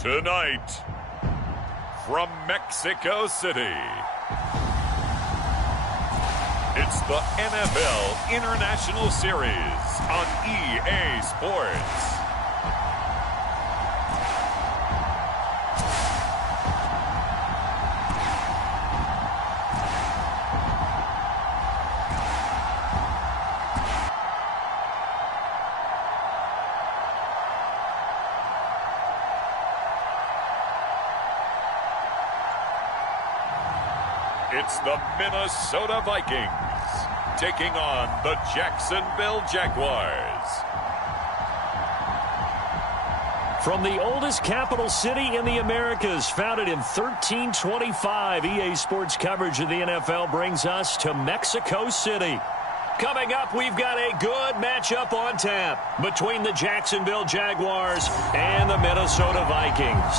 Tonight, from Mexico City, it's the NFL International Series on EA Sports. It's the Minnesota Vikings taking on the Jacksonville Jaguars. From the oldest capital city in the Americas, founded in 1325, EA Sports coverage of the NFL brings us to Mexico City. Coming up, we've got a good matchup on tap between the Jacksonville Jaguars and the Minnesota Vikings.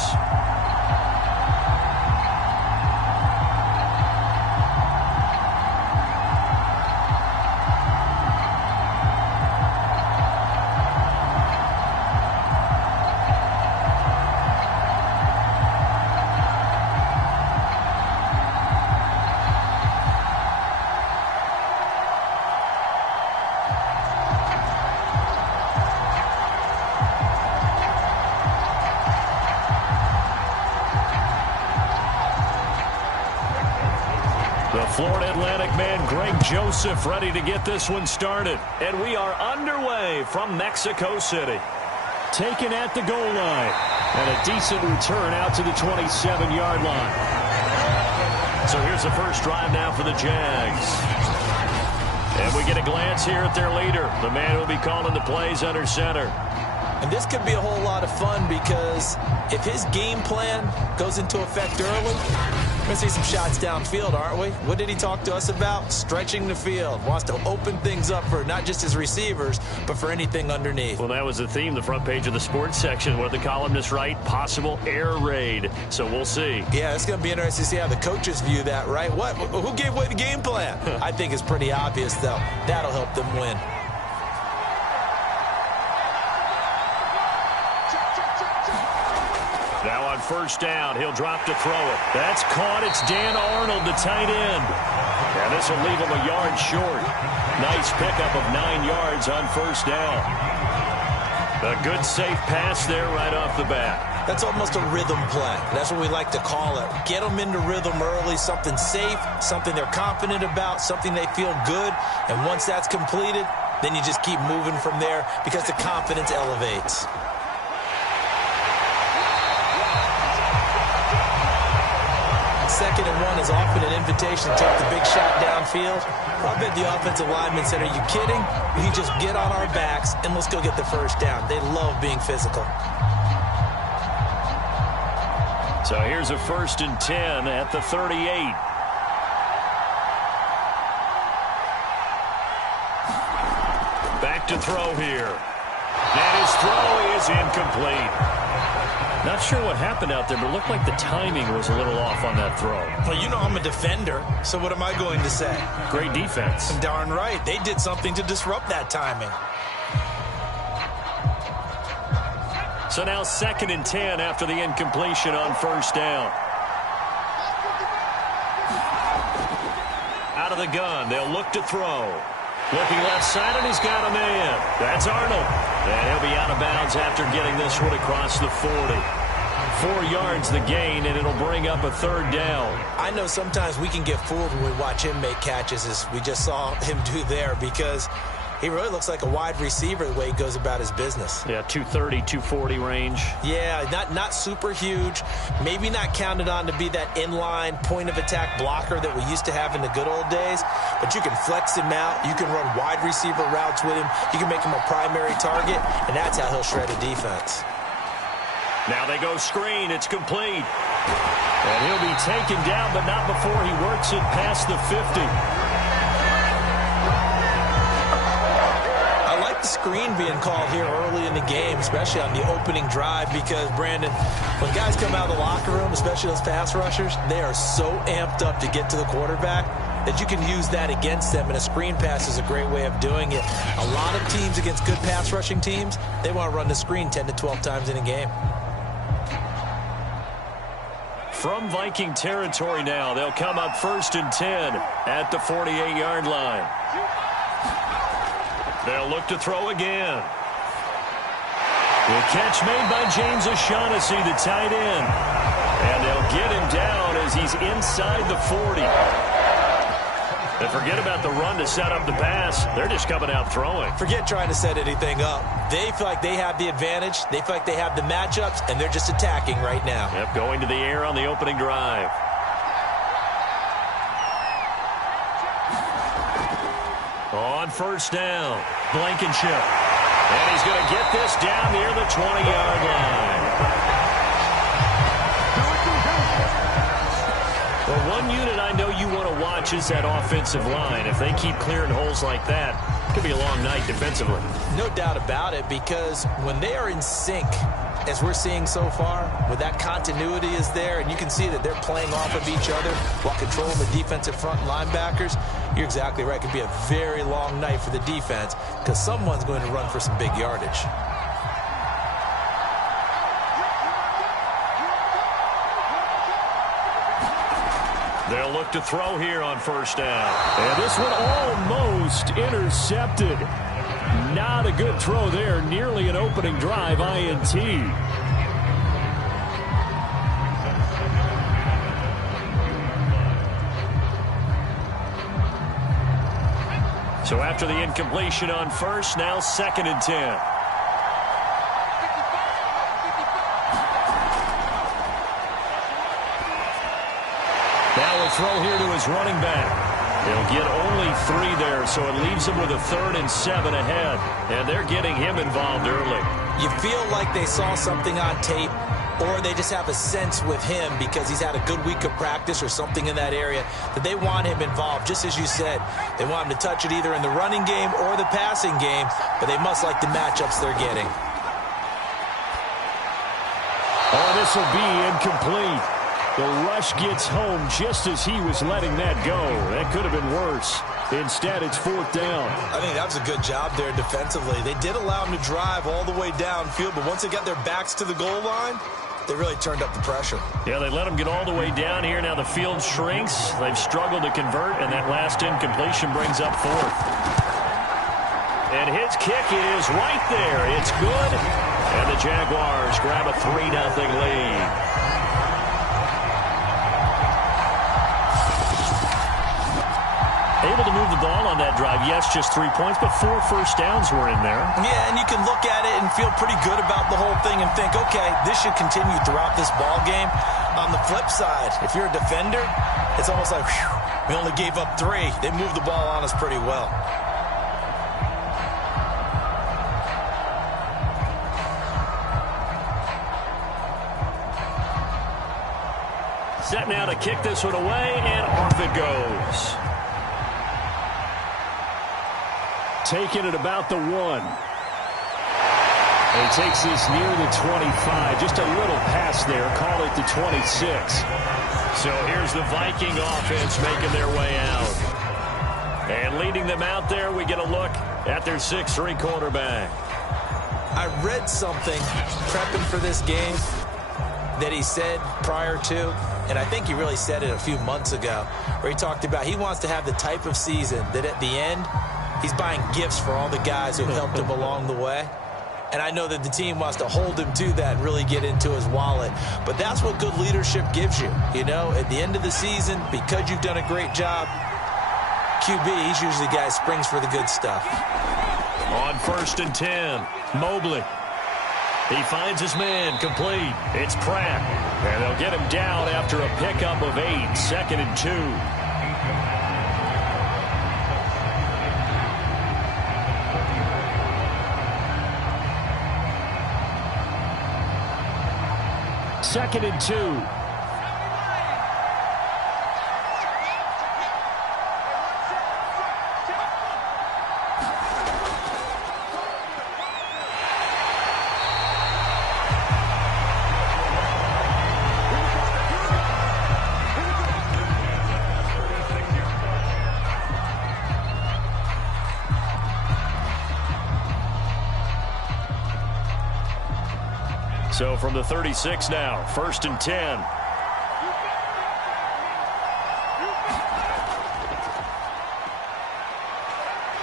Florida Atlantic man Greg Joseph ready to get this one started. And we are underway from Mexico City. Taken at the goal line. And a decent return out to the 27-yard line. So here's the first drive now for the Jags. And we get a glance here at their leader, the man who will be calling the plays under center. And this could be a whole lot of fun because if his game plan goes into effect early, we're going to see some shots downfield, aren't we? What did he talk to us about? Stretching the field. Wants to open things up for not just his receivers, but for anything underneath. Well, that was the theme, the front page of the sports section. What did the columnists write? Possible air raid. So we'll see. Yeah, it's going to be interesting to see how the coaches view that, right? What? Who gave away the game plan? I think it's pretty obvious, though. That'll help them win. Now on first down, he'll drop to throw it. That's caught. It's Dan Arnold, the tight end. And this will leave him a yard short. Nice pickup of 9 yards on first down. A good, safe pass there right off the bat. That's almost a rhythm play. That's what we like to call it. Get them into rhythm early, something safe, something they're confident about, something they feel good. And once that's completed, then you just keep moving from there because the confidence elevates. Second and 1 is often an invitation to take the big shot downfield. I bet the offensive lineman said, are you kidding? You just get on our backs and let's go get the first down. They love being physical. So here's a 1st and 10 at the 38. Back to throw here. And his throw is incomplete. Not sure what happened out there, but it looked like the timing was a little off on that throw. Well, you know I'm a defender, so what am I going to say? Great defense. Darn right. They did something to disrupt that timing. So now 2nd and 10 after the incompletion on first down. Out of the gun, they'll look to throw. Looking left side, and he's got a man. That's Arnold. And he'll be out of bounds after getting this one across the 40. 4 yards the gain, and it'll bring up a 3rd down. I know sometimes we can get fooled when we watch him make catches, as we just saw him do there, because he really looks like a wide receiver the way he goes about his business. Yeah, 230, 240 range. Yeah, not super huge. Maybe not counted on to be that inline point-of-attack blocker that we used to have in the good old days. But you can flex him out. You can run wide receiver routes with him. You can make him a primary target, and that's how he'll shred a defense. Now they go screen. It's complete. And he'll be taken down, but not before he works it past the 50. The screen being called here early in the game, especially on the opening drive, because, Brandon, when guys come out of the locker room, especially those pass rushers, they are so amped up to get to the quarterback that you can use that against them, and a screen pass is a great way of doing it. A lot of teams against good pass rushing teams, they want to run the screen 10 to 12 times in a game. from Viking territory now. They'll come up 1st and 10 at the 48-yard line. They'll look to throw again. The catch made by James O'Shaughnessy, the tight end. And they'll get him down as he's inside the 40. And forget about the run to set up the pass. They're just coming out throwing. Forget trying to set anything up. They feel like they have the advantage. They feel like they have the matchups, and they're just attacking right now. Yep, going to the air on the opening drive. On 1st down, Blankenship. And he's going to get this down near the 20-yard line. Well, one unit I know you want to watch is that offensive line. If they keep clearing holes like that, it could be a long night defensively. No doubt about it, because when they are in sync, as we're seeing so far, when that continuity is there, and you can see that they're playing off of each other while controlling the defensive front linebackers, you're exactly right. It could be a very long night for the defense because someone's going to run for some big yardage. They'll look to throw here on 1st down. And this one almost intercepted. Not a good throw there. Nearly an opening drive INT. So after the incompletion on 1st, now 2nd and 10. Now a throw here to his running back. They'll get only 3 there, so it leaves them with a 3rd and 7 ahead. And they're getting him involved early. You feel like they saw something on tape, or they just have a sense with him because he's had a good week of practice or something in that area that they want him involved. Just as you said, they want him to touch it either in the running game or the passing game, but they must like the matchups they're getting. Oh, this will be incomplete. The rush gets home just as he was letting that go. That could have been worse. Instead, it's 4th down. I think that was a good job there defensively. They did allow him to drive all the way downfield, but once they got their backs to the goal line, they really turned up the pressure. Yeah, they let him get all the way down here. Now the field shrinks. They've struggled to convert, and that last incompletion brings up 4th. And his kick is right there. It's good. And the Jaguars grab a 3-0 lead. Able to move the ball on that drive. Yes, just 3 points, but 4 first downs were in there. Yeah, and you can look at it and feel pretty good about the whole thing and think, okay, this should continue throughout this ball game. On the flip side, if you're a defender, it's almost like, whew, we only gave up 3. They moved the ball on us pretty well. Set now to kick this one away, and off it goes. Taking it about the 1. And he takes this near the 25. Just a little pass there. Call it the 26. So here's the Viking offense making their way out. And leading them out there, we get a look at their 6'3" quarterback. I read something prepping for this game that he said prior to, and I think he really said it a few months ago, where he talked about he wants to have the type of season that at the end, he's buying gifts for all the guys who helped him along the way. And I know that the team wants to hold him to that and really get into his wallet. But that's what good leadership gives you. You know, at the end of the season, because you've done a great job, QB, he's usually the guy who springs for the good stuff. On 1st and 10, Mobley. He finds his man, complete. It's Pratt. And they'll get him down after a pickup of 8, 2nd and 2. Second and 2. So from the 36 now, 1st and 10.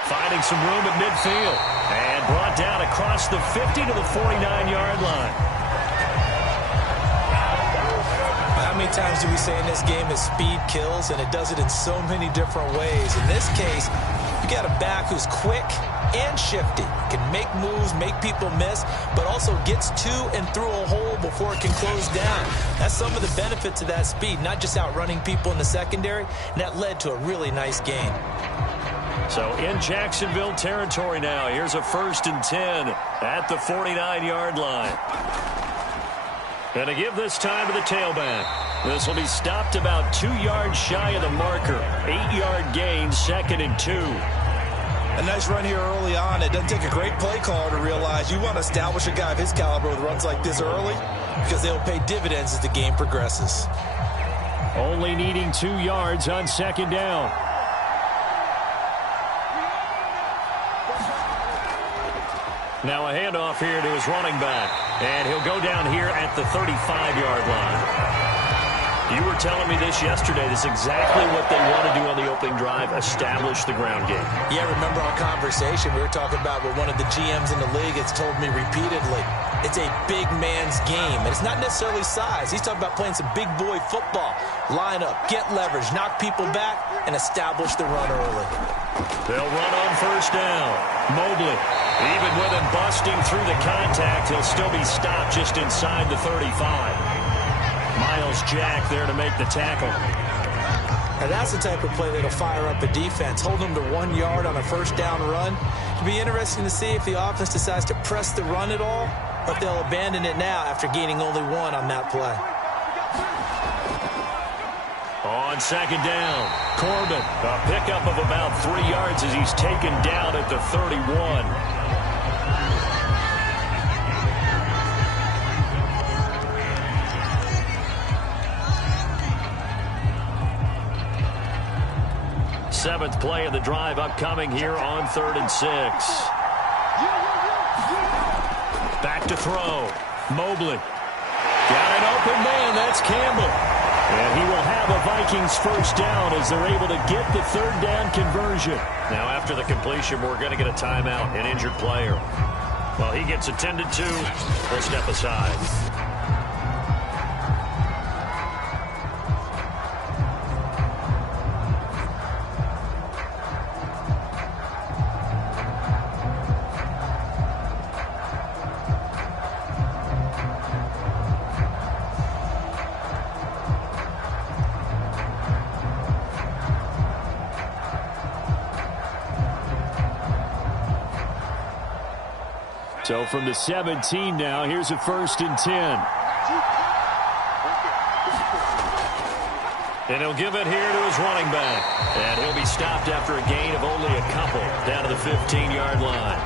Finding some room at midfield. And brought down across the 50 to the 49-yard line. How many times do we say in this game that speed kills, and it does it in so many different ways? In this case, you got a back who's quick and shifty, can make moves, make people miss, but also gets to and through a hole before it can close down. That's some of the benefits of that speed, not just outrunning people in the secondary, and that led to a really nice gain. So in Jacksonville territory now, here's a 1st and 10 at the 49-yard line. And to give this time to the tailback. This will be stopped about 2 yards shy of the marker. 8-yard gain, 2nd and 2. A nice run here early on. It doesn't take a great play caller to realize you want to establish a guy of his caliber with runs like this early because they'll pay dividends as the game progresses. Only needing 2 yards on 2nd down. Now a handoff here to his running back. And he'll go down here at the 35-yard line. You were telling me this yesterday. This is exactly what they want to do on the opening drive, establish the ground game. Yeah, remember our conversation. We were talking about what one of the GMs in the league has told me repeatedly. It's a big man's game, and it's not necessarily size. He's talking about playing some big boy football. Line up, get leverage, knock people back, and establish the run early. They'll run on 1st down. Mobley, even with him busting through the contact, he'll still be stopped just inside the 35. Miles Jack there to make the tackle. Now that's the type of play that'll fire up a defense. Hold them to 1 yard on a 1st down run. It'll be interesting to see if the offense decides to press the run at all, or if they'll abandon it now after gaining only 1 on that play. On 2nd down, Corbin, a pickup of about 3 yards as he's taken down at the 31. Seventh play of the drive upcoming here on 3rd and 6. Back to throw. Mobley. Got an open man. That's Campbell. And he will have a Vikings 1st down as they're able to get the 3rd down conversion. Now after the completion, we're going to get a timeout, an injured player. Well, he gets attended to. We'll step aside. So from the 17 now, here's a 1st and 10. And he'll give it here to his running back. And he'll be stopped after a gain of only a couple down to the 15-yard line.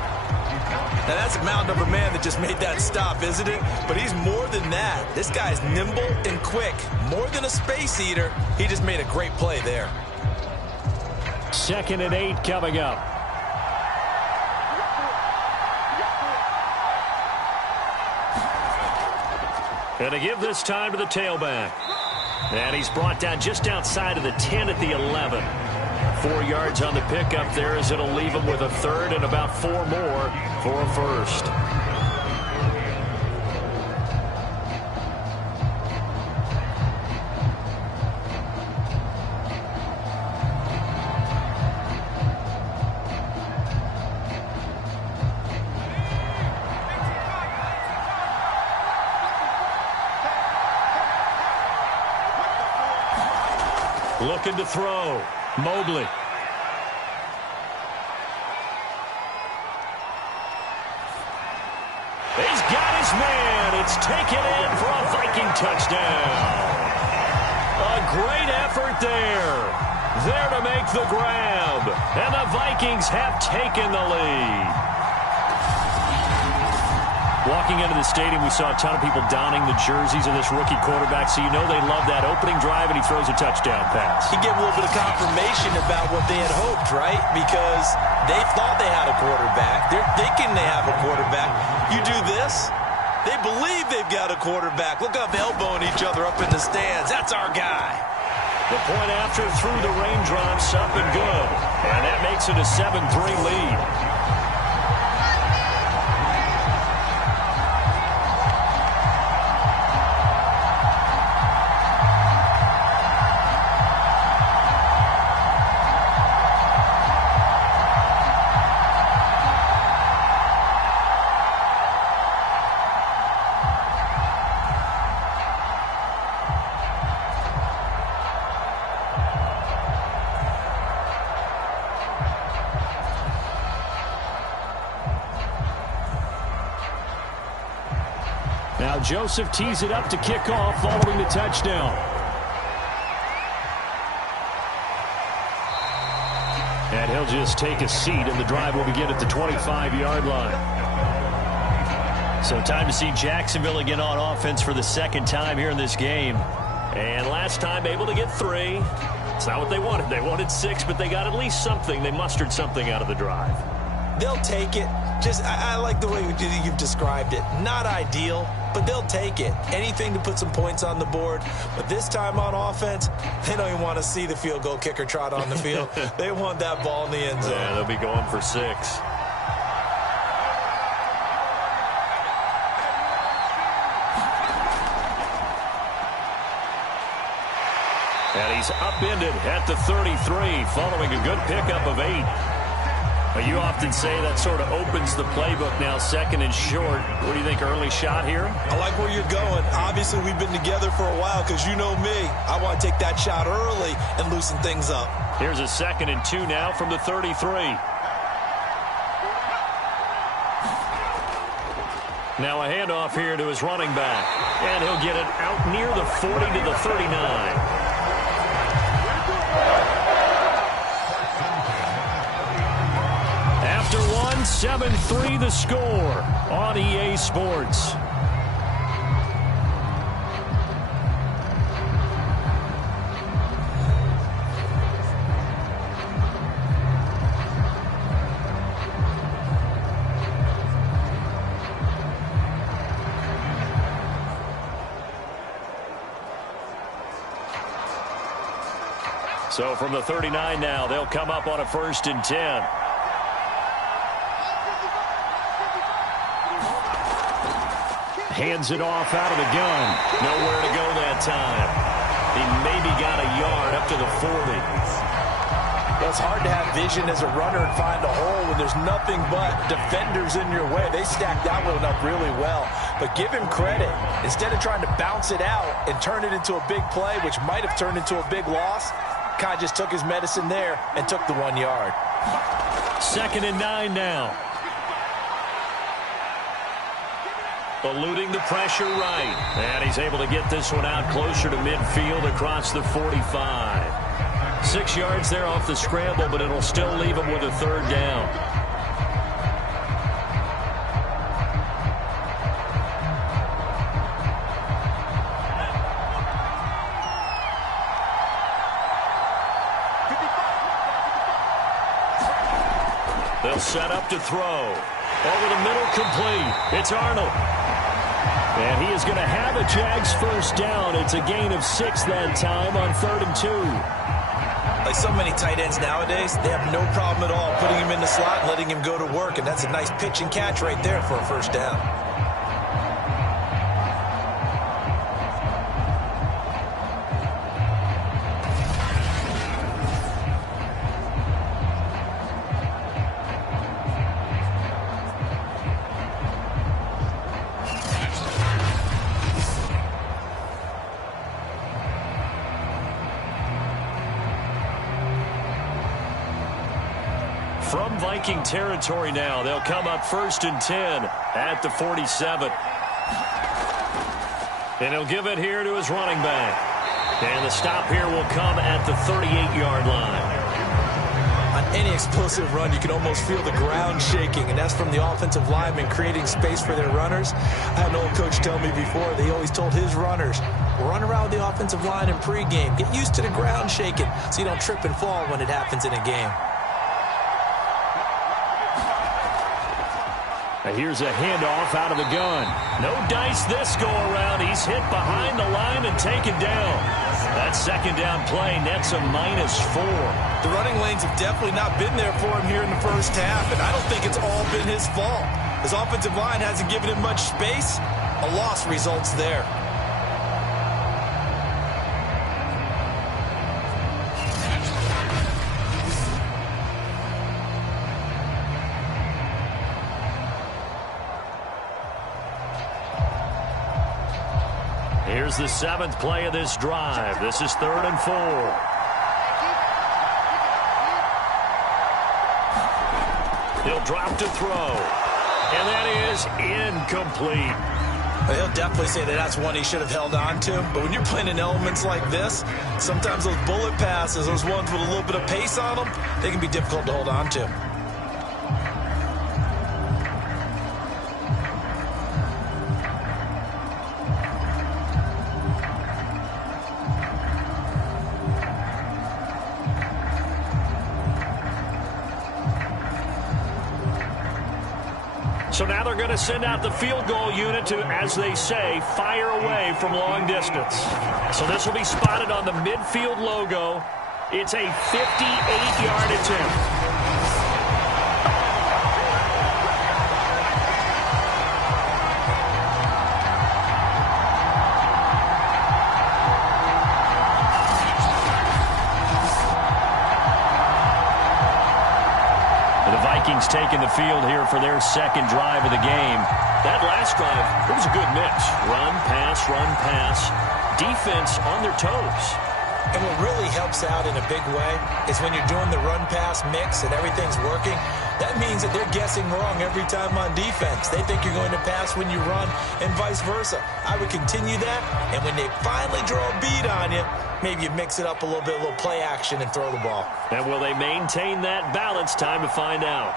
Now that's a mountain of a man that just made that stop, isn't it? But he's more than that. This guy's nimble and quick. More than a space eater. He just made a great play there. 2nd and 8 coming up. And to give this time to the tailback. And he's brought down just outside of the 10 at the 11. 4 yards on the pickup there as it'll leave him with a 3rd and about 4 more for a 1st. Looking to throw. Mobley. He's got his man. It's taken in for a Viking touchdown. A great effort there. There to make the grab. And the Vikings have taken the lead. Walking into the stadium, we saw a ton of people donning the jerseys of this rookie quarterback, so you know they love that opening drive, and he throws a touchdown pass. He gave a little bit of confirmation about what they had hoped, right? Because they thought they had a quarterback. They're thinking they have a quarterback. You do this, they believe they've got a quarterback. Look up, elbowing each other up in the stands. That's our guy. The point after through the raindrops, up and good. And that makes it a 7-3 lead. Now Joseph tees it up to kick off following the touchdown. And he'll just take a seat, and the drive will begin at the 25-yard line. So time to see Jacksonville again on offense for the second time here in this game. And last time able to get 3. It's not what they wanted. They wanted 6, but they got at least something. They mustered something out of the drive. They'll take it. I like the way you've described it. Not ideal, but they'll take it. Anything to put some points on the board. But this time on offense, they don't even want to see the field goal kicker trot on the field. They want that ball in the end zone. Yeah, they'll be going for 6. And he's upended at the 33, following a good pickup of 8. But you often say that sort of opens the playbook now, 2nd and short. What do you think, early shot here? I like where you're going. Obviously, we've been together for a while because you know me. I want to take that shot early and loosen things up. Here's a 2nd and 2 now from the 33. Now a handoff here to his running back. And he'll get it out near the 40 to the 39. After 7-3 the score on EA Sports. So from the 39 now, they'll come up on a 1st and 10. Hands it off out of the gun. Nowhere to go that time. He maybe got a yard up to the 40. Well, it's hard to have vision as a runner and find a hole when there's nothing but defenders in your way. They stacked that one up really well. But give him credit. Instead of trying to bounce it out and turn it into a big play, which might have turned into a big loss, Kai just took his medicine there and took the 1 yard. 2nd and 9 now. Eluding the pressure right. And he's able to get this one out closer to midfield across the 45. 6 yards there off the scramble, but it'll still leave him with a 3rd down. They'll set up to throw. Over the middle, complete. It's Arnold. And he is going to have a Jags 1st down. It's a gain of 6 that time on 3rd and 2. Like so many tight ends nowadays, they have no problem at all putting him in the slot and letting him go to work. And that's a nice pitch and catch right there for a 1st down. From Viking territory now, they'll come up 1st and 10 at the 47. And he'll give it here to his running back. And the stop here will come at the 38-yard line. On any explosive run, you can almost feel the ground shaking, and that's from the offensive linemen creating space for their runners. I had an old coach tell me before, they always told his runners, run around the offensive line in pregame. Get used to the ground shaking so you don't trip and fall when it happens in a game. Now here's a handoff out of the gun. No dice this go-around. He's hit behind the line and taken down. That second down play nets a -4. The running lanes have definitely not been there for him here in the first half, and I don't think it's all been his fault. His offensive line hasn't given him much space. A loss results there. Here's the 7th play of this drive. This is 3rd and 4. He'll drop to throw. And that is incomplete. Well, he'll definitely say that that's one he should have held on to. But when you're playing in elements like this, sometimes those bullet passes, those ones with a little bit of pace on them, they can be difficult to hold on to. So now they're going to send out the field goal unit to, as they say, fire away from long distance. So this will be spotted on the midfield logo. It's a 58-yard attempt. Vikings taking the field here for their second drive of the game. That last drive, it was a good mix. Run, pass, defense on their toes. And what really helps out in a big way is when you're doing the run-pass mix and everything's working, that means that they're guessing wrong every time on defense. They think you're going to pass when you run and vice versa. I would continue that, and when they finally draw a bead on you, maybe you mix it up a little bit, a little play action, and throw the ball. And will they maintain that balance? Time to find out.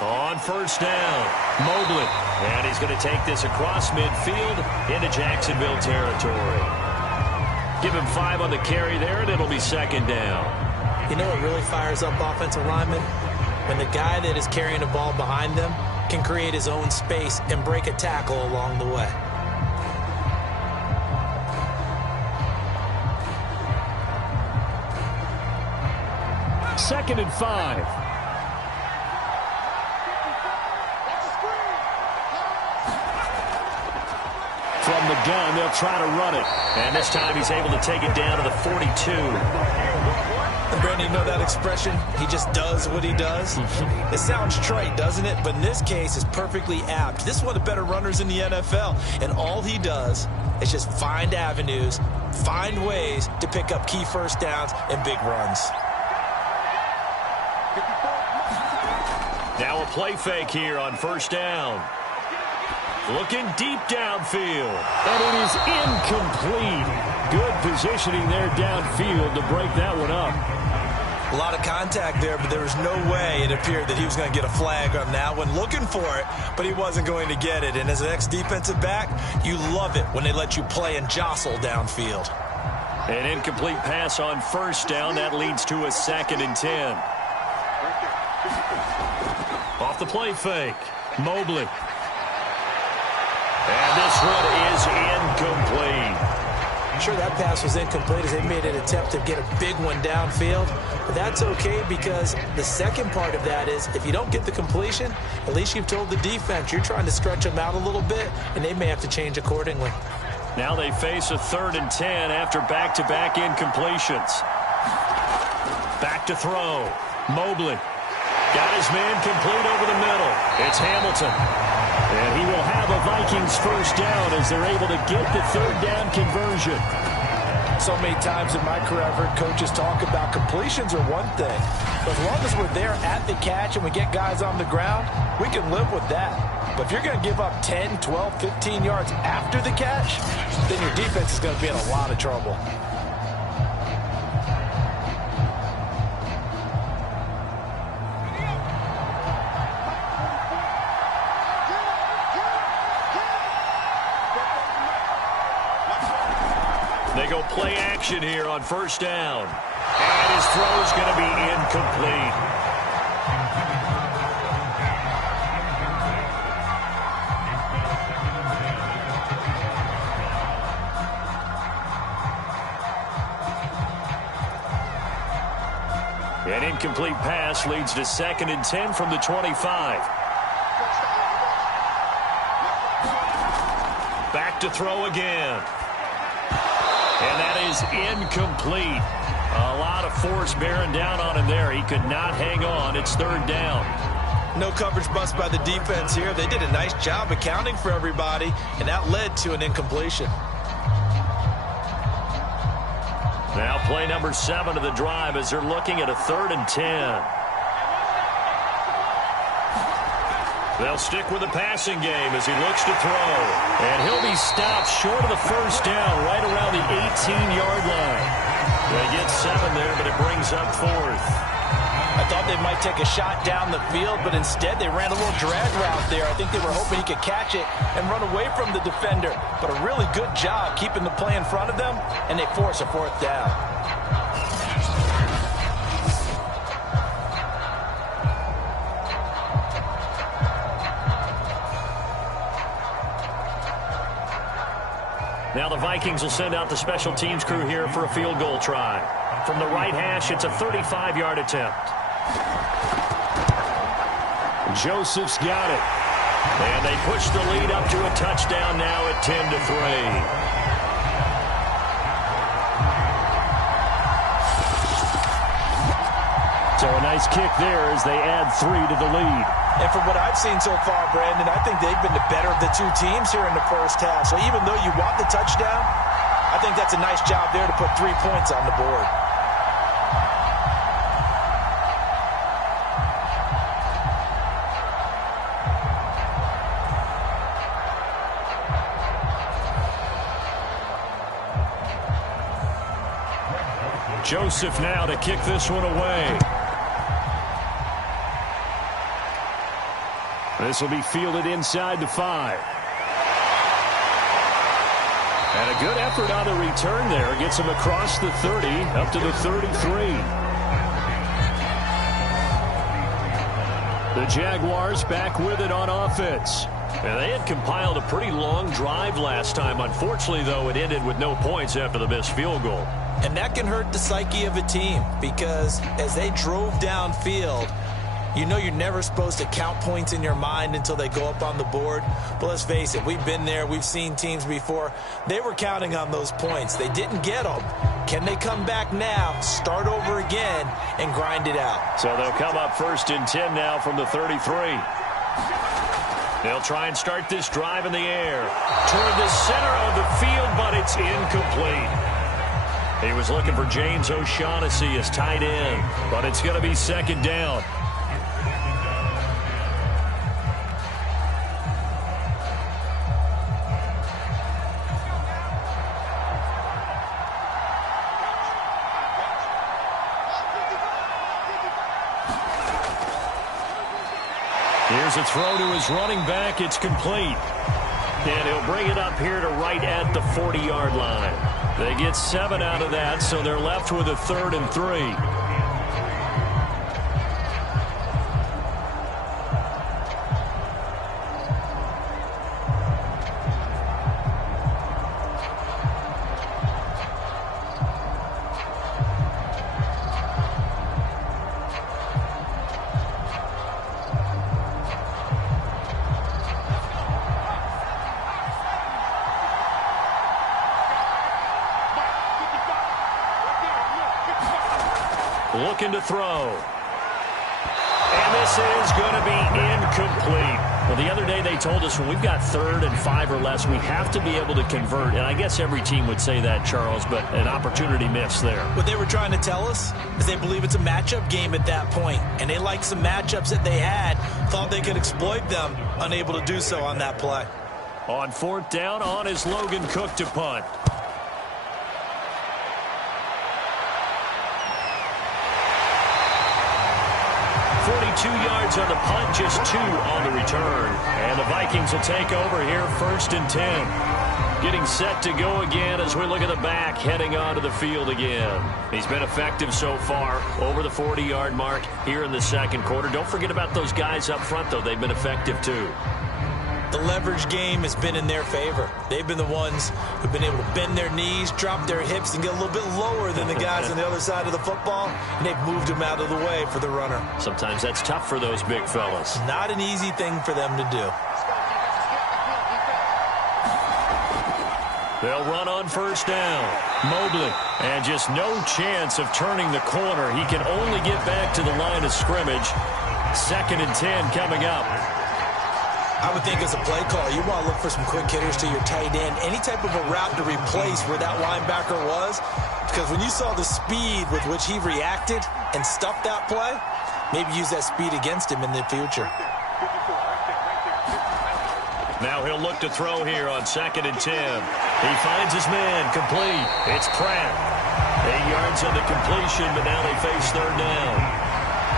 On first down, Mobley. And he's going to take this across midfield into Jacksonville territory. Give him 5 on the carry there, and it'll be second down. You know what really fires up offensive linemen? When the guy that is carrying the ball behind them can create his own space and break a tackle along the way. Second and 5. From the gun, they'll try to run it. And this time he's able to take it down to the 42. And Brandon, you know that expression? He just does what he does? It sounds trite, doesn't it? But in this case, it's perfectly apt. This is one of the better runners in the NFL. And all he does is just find avenues, find ways to pick up key first downs and big runs. Now a play fake here on first down. Looking deep downfield. And it is incomplete. Good positioning there downfield to break that one up. A lot of contact there, but there was no way it appeared that he was going to get a flag on that one. Looking for it, but he wasn't going to get it. And as an ex-defensive back, you love it when they let you play and jostle downfield. An incomplete pass on first down. That leads to a 2nd and 10. Off the play fake. Mobley. And this one is incomplete. I'm sure that pass was incomplete as they made an attempt to get a big one downfield. But that's okay because the second part of that is if you don't get the completion, at least you've told the defense you're trying to stretch them out a little bit, and they may have to change accordingly. Now they face a 3rd and 10 after back-to-back incompletions. Back to throw. Mobley. Got his man complete over the middle. It's Hamilton. And he will have a Vikings first down as they're able to get the 3rd down conversion. So many times in my career I've heard coaches talk about completions are one thing. But as long as we're there at the catch and we get guys on the ground, we can live with that. But if you're going to give up 10, 12, 15 yards after the catch, then your defense is going to be in a lot of trouble. They go play action here on first down. And his throw is going to be incomplete. An incomplete pass leads to 2nd and 10 from the 25. Back to throw again. And that is incomplete. A lot of force bearing down on him there. He could not hang on. It's 3rd down. No coverage bust by the defense here. They did a nice job accounting for everybody, and that led to an incompletion. Now play number 7 of the drive as they're looking at a 3rd and 10. They'll stick with the passing game as he looks to throw. And he'll be stopped short of the 1st down right around the 18-yard line. They get 7 there, but it brings up 4th. I thought they might take a shot down the field, but instead they ran a little drag route there. I think they were hoping he could catch it and run away from the defender. But a really good job keeping the play in front of them, and they force a 4th down. Now the Vikings will send out the special teams crew here for a field goal try. From the right hash, it's a 35-yard attempt. Joseph's got it. And they push the lead up to a touchdown now at 10-3. So a nice kick there as they add 3 to the lead. And from what I've seen so far, Brandon, I think they've been the better of the 2 teams here in the first half. So even though you want the touchdown, I think that's a nice job there to put 3 points on the board. Joseph now to kick this one away. This will be fielded inside the 5. And a good effort on the return there. Gets him across the 30, up to the 33. The Jaguars back with it on offense. And they had compiled a pretty long drive last time. Unfortunately, though, it ended with no points after the missed field goal. And that can hurt the psyche of a team because as they drove downfield, you know you're never supposed to count points in your mind until they go up on the board. But let's face it, we've been there. We've seen teams before. They were counting on those points. They didn't get them. Can they come back now, start over again, and grind it out? So they'll come up 1st and 10 now from the 33. They'll try and start this drive in the air toward the center of the field, but it's incomplete. He was looking for James O'Shaughnessy as tight end, but it's going to be 2nd down. Here's a throw to his running back. It's complete. And he'll bring it up here to right at the 40-yard line. They get 7 out of that, so they're left with a 3rd and 3. Looking to throw. And this is going to be incomplete. Well, the other day they told us when we've got 3rd and 5 or less, we have to be able to convert. And I guess every team would say that, Charles, but an opportunity missed there. What they were trying to tell us is they believe it's a matchup game at that point. And they liked some matchups that they had, thought they could exploit them, unable to do so on that play. On 4th down, on is Logan Cook to punt. 42 yards on the punt, just 2 on the return. And the Vikings will take over here 1st and 10. getting set to go again as we look at the back heading onto the field again. He's been effective so far over the 40-yard mark here in the second quarter. Don't forget about those guys up front, though. They've been effective, too. The leverage game has been in their favor. They've been the ones who've been able to bend their knees, drop their hips, and get a little bit lower than the guys on the other side of the football, and they've moved them out of the way for the runner. Sometimes that's tough for those big fellas. Not an easy thing for them to do. They'll run on first down. Mobley, and just no chance of turning the corner. He can only get back to the line of scrimmage. 2nd and 10 coming up. I would think as a play caller, you want to look for some quick hitters to your tight end. Any type of a route to replace where that linebacker was. Because when you saw the speed with which he reacted and stuffed that play, maybe use that speed against him in the future. Now he'll look to throw here on 2nd and 10. He finds his man, complete. It's Pratt. 8 yards on the completion, but now they face 3rd down.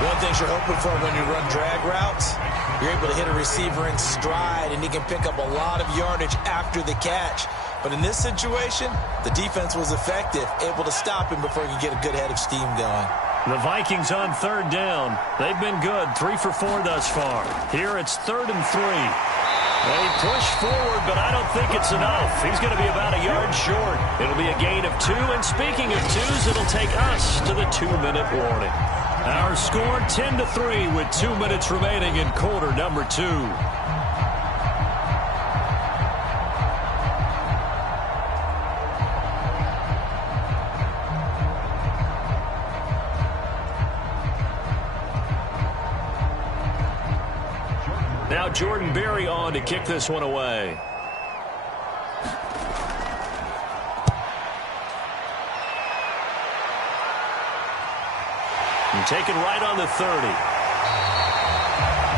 One thing you're hoping for when you run drag routes, you're able to hit a receiver in stride, and he can pick up a lot of yardage after the catch. But in this situation, the defense was effective, able to stop him before he could get a good head of steam going. The Vikings on 3rd down. They've been good, 3 for 4 thus far. Here it's 3rd and 3. They push forward, but I don't think it's enough. He's going to be about a yard short. It'll be a gain of 2, and speaking of 2s, it'll take us to the 2-minute warning. Our score 10-3 with 2 minutes remaining in quarter number 2. Now Jordan Berry on to kick this one away. And taken right on the 30.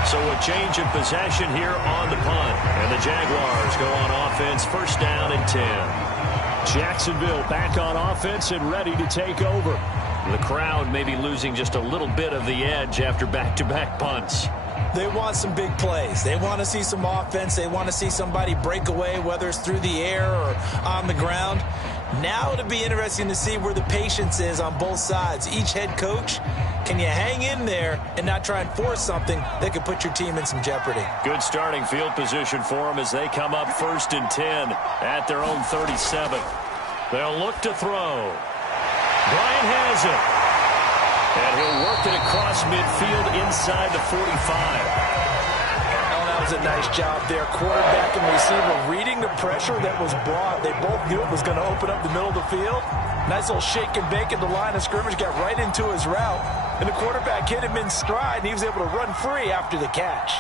So a change of possession here on the punt. And the Jaguars go on offense, 1st down and 10. Jacksonville back on offense and ready to take over. The crowd may be losing just a little bit of the edge after back-to-back punts. They want some big plays. They want to see some offense. They want to see somebody break away, whether it's through the air or on the ground. Now it'll be interesting to see where the patience is on both sides. Each head coach, can you hang in there and not try and force something that could put your team in some jeopardy? Good starting field position for them as they come up 1st and 10 at their own 37. They'll look to throw. Bryant has it. And he'll work it across midfield inside the 45. Oh, that was a nice job there. Quarterback and receiver reading the pressure that was brought. They both knew it was going to open up the middle of the field. Nice little shake and bake at the line of scrimmage. Got right into his route. And the quarterback hit him in stride, and he was able to run free after the catch.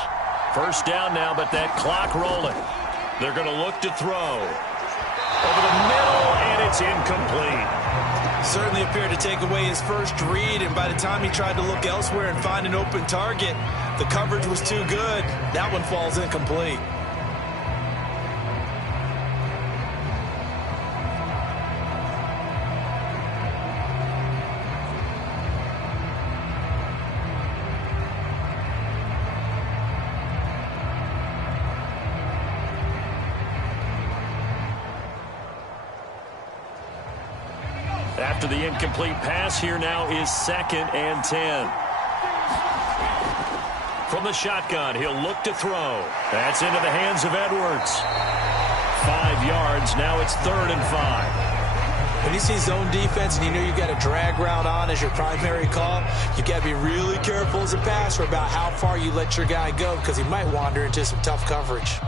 1st down now, but that clock rolling. They're going to look to throw. Over the middle, and it's incomplete. Certainly appeared to take away his first read, and by the time he tried to look elsewhere and find an open target, the coverage was too good. That one falls incomplete. After the incomplete pass, here now is 2nd and 10. From the shotgun, he'll look to throw. That's into the hands of Edwards. 5 yards, now it's 3rd and 5. When you see zone defense and you know you got a drag route on as your primary call, you got to be really careful as a passer about how far you let your guy go, because he might wander into some tough coverage.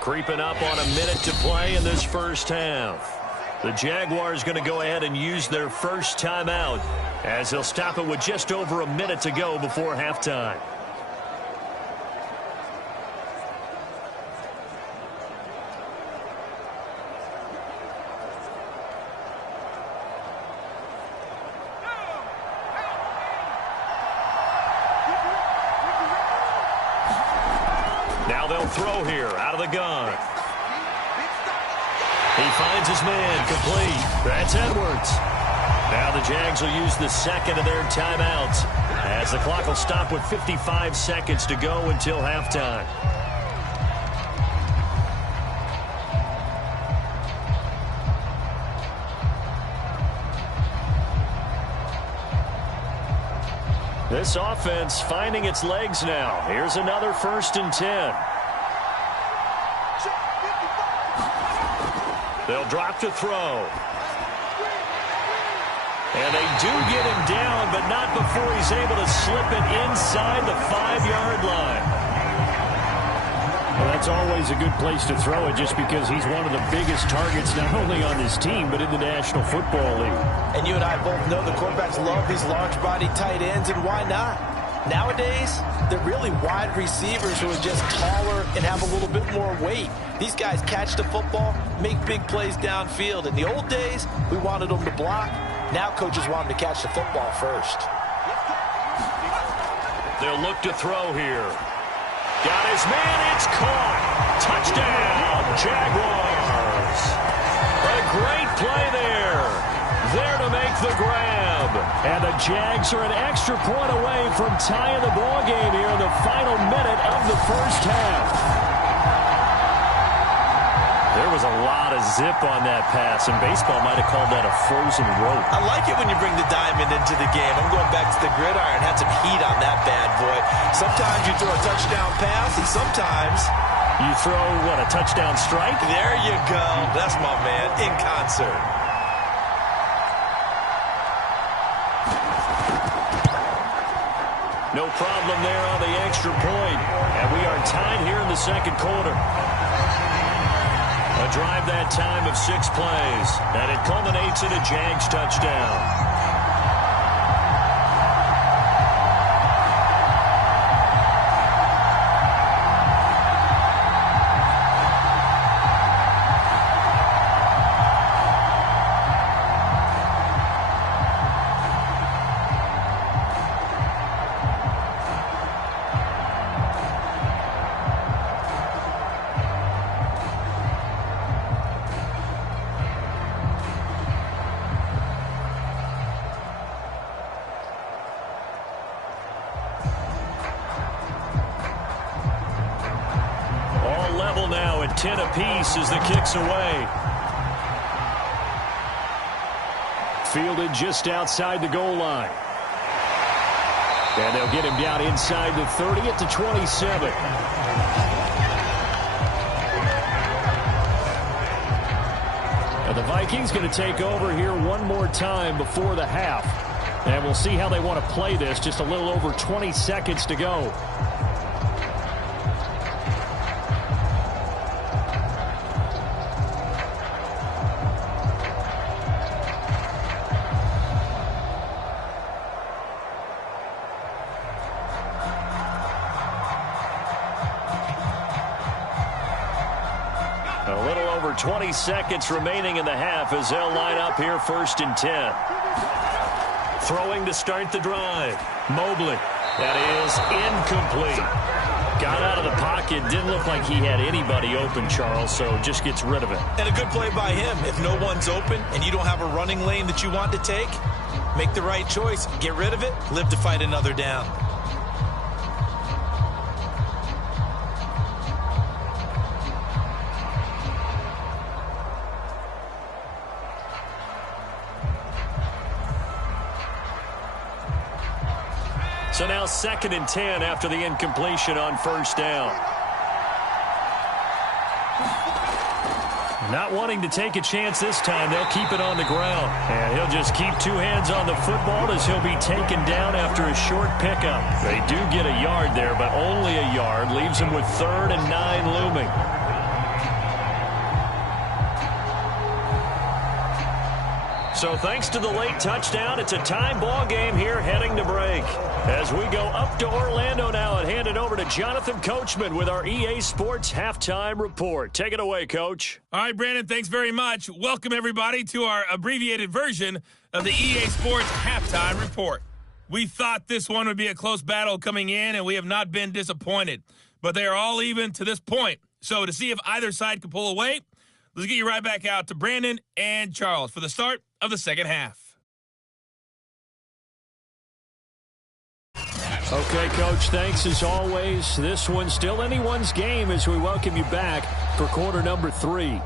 Creeping up on a minute to play in this first half. The Jaguars going to go ahead and use their first timeout as they'll stop it with just over a minute to go before halftime. Now they'll throw here out of the gun. He finds his man complete. That's Edwards. Now the Jags will use the second of their timeouts as the clock will stop with 55 seconds to go until halftime. This offense finding its legs now. Here's another 1st and 10. They'll drop to throw. And they do get him down, but not before he's able to slip it inside the 5-yard line. Well, that's always a good place to throw it just because he's one of the biggest targets not only on this team but in the National Football League. And you and I both know the quarterbacks love these large-body tight ends, and why not? Nowadays, they're really wide receivers who are just taller and have a little bit more weight. These guys catch the football, make big plays downfield. In the old days, we wanted them to block. Now coaches want them to catch the football first. They'll look to throw here. Got his man, it's caught. Touchdown, Jaguars. A great play there. There to make the grab. And the Jags are an extra point away from tying the ball game here in the final minute of the first half. There was a lot of zip on that pass, and baseball might have called that a frozen rope. I like it when you bring the diamond into the game. I'm going back to the gridiron. Had some heat on that bad boy. Sometimes you throw a touchdown pass, and sometimes you throw, what, a touchdown strike? There you go. That's my man, in concert. No problem there on the extra point. And we are tied here in the second quarter. A drive that time of 6 plays. And it culminates in a Jags touchdown. Now at 10 apiece as the kick's away. Fielded just outside the goal line. And they'll get him down inside the 30 at the 27. And the Vikings going to take over here one more time before the half. And we'll see how they want to play this. Just a little over 20 seconds to go. A little over 20 seconds remaining in the half as they'll line up here 1st and 10. Throwing to start the drive. Mobley. That is incomplete. Got out of the pocket. Didn't look like he had anybody open, Charles, so just gets rid of it. And a good play by him. If no one's open and you don't have a running lane that you want to take, make the right choice. Get rid of it. Live to fight another down. So now 2nd and 10 after the incompletion on 1st down. Not wanting to take a chance this time, they'll keep it on the ground. And he'll just keep 2 hands on the football as he'll be taken down after a short pickup. They do get a yard there, but only a yard. Leaves him with 3rd and 9 looming. So thanks to the late touchdown, it's a tie ball game here heading to break. As we go up to Orlando now and hand it over to Jonathan Coachman with our EA Sports Halftime Report. Take it away, Coach. All right, Brandon, thanks very much. Welcome, everybody, to our abbreviated version of the EA Sports Halftime Report. We thought this one would be a close battle coming in, and we have not been disappointed. But they are all even to this point. So to see if either side can pull away, let's get you right back out to Brandon and Charles for the start of the second half. Okay, Coach, thanks as always. This one's still anyone's game as we welcome you back for quarter number 3.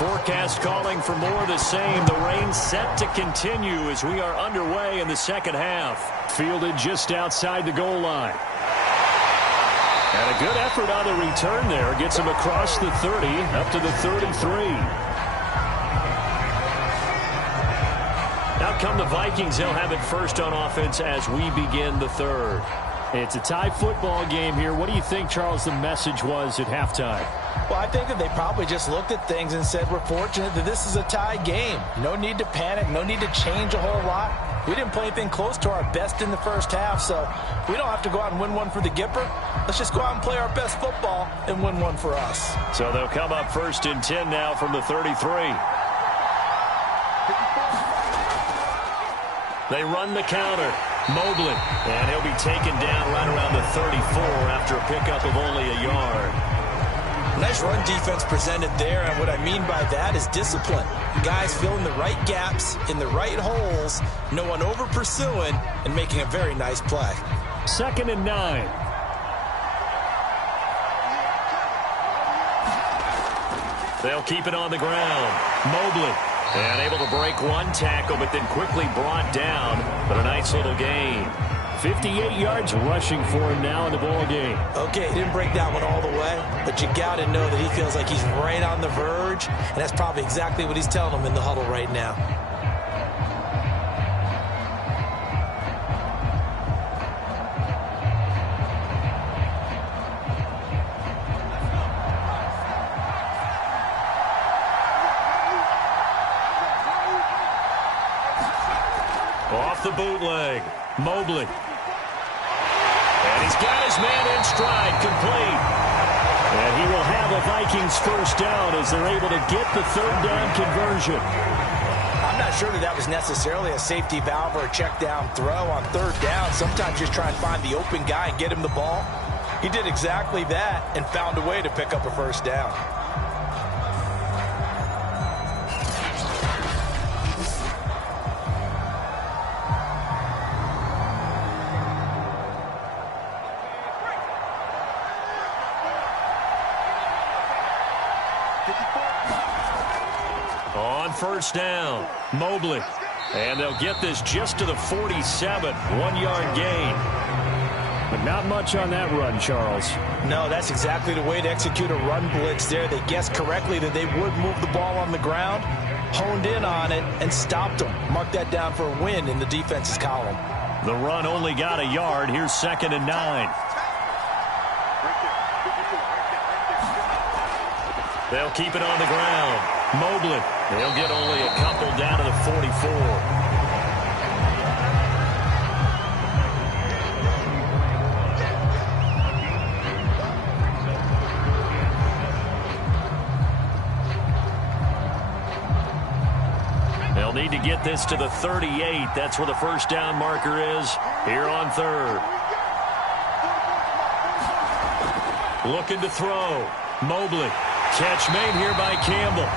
Forecast calling for more of the same. The rain set to continue as we are underway in the second half. Fielded just outside the goal line. And a good effort on the return there. Gets him across the 30, up to the 33. Out come the Vikings. They'll have it first on offense as we begin the third. It's a tie football game here. What do you think, Charles, the message was at halftime? Well, I think that they probably just looked at things and said, we're fortunate that this is a tie game. No need to panic. No need to change a whole lot. We didn't play anything close to our best in the first half, so we don't have to go out and win one for the Gipper. Let's just go out and play our best football and win one for us. So they'll come up first and 10 now from the 33. They run the counter. Mobley, and he'll be taken down right around the 34 after a pickup of only a yard. Nice run defense presented there, and what I mean by that is discipline. Guys filling the right gaps in the right holes, no one over pursuing, and making a very nice play. 2nd and 9. They'll keep it on the ground. Mobley, and able to break one tackle, but then quickly brought down. But a nice little gain. 58 yards rushing for him now in the ball game. Okay, he didn't break that one all the way, but you got to know that he feels like he's right on the verge, and that's probably exactly what he's telling them in the huddle right now. Off the bootleg, Mobley. And he's got his man in stride, complete. And he will have a Vikings first down as they're able to get the third down conversion. I'm not sure that was necessarily a safety valve or a check down throw on third down. Sometimes just try and find the open guy and get him the ball. He did exactly that and found a way to pick up a first down. On first down, Mobley. And they'll get this just to the 47, 1-yard gain. But not much on that run, Charles. No, that's exactly the way to execute a run blitz there. They guessed correctly that they would move the ball on the ground, honed in on it, and stopped them. Mark that down for a win in the defense's column. The run only got a yard. Here's 2nd and 9. They'll keep it on the ground. Mobley. They'll get only a couple down to the 44. They'll need to get this to the 38. That's where the first down marker is here on third. Looking to throw. Mobley. Catch made here by Campbell.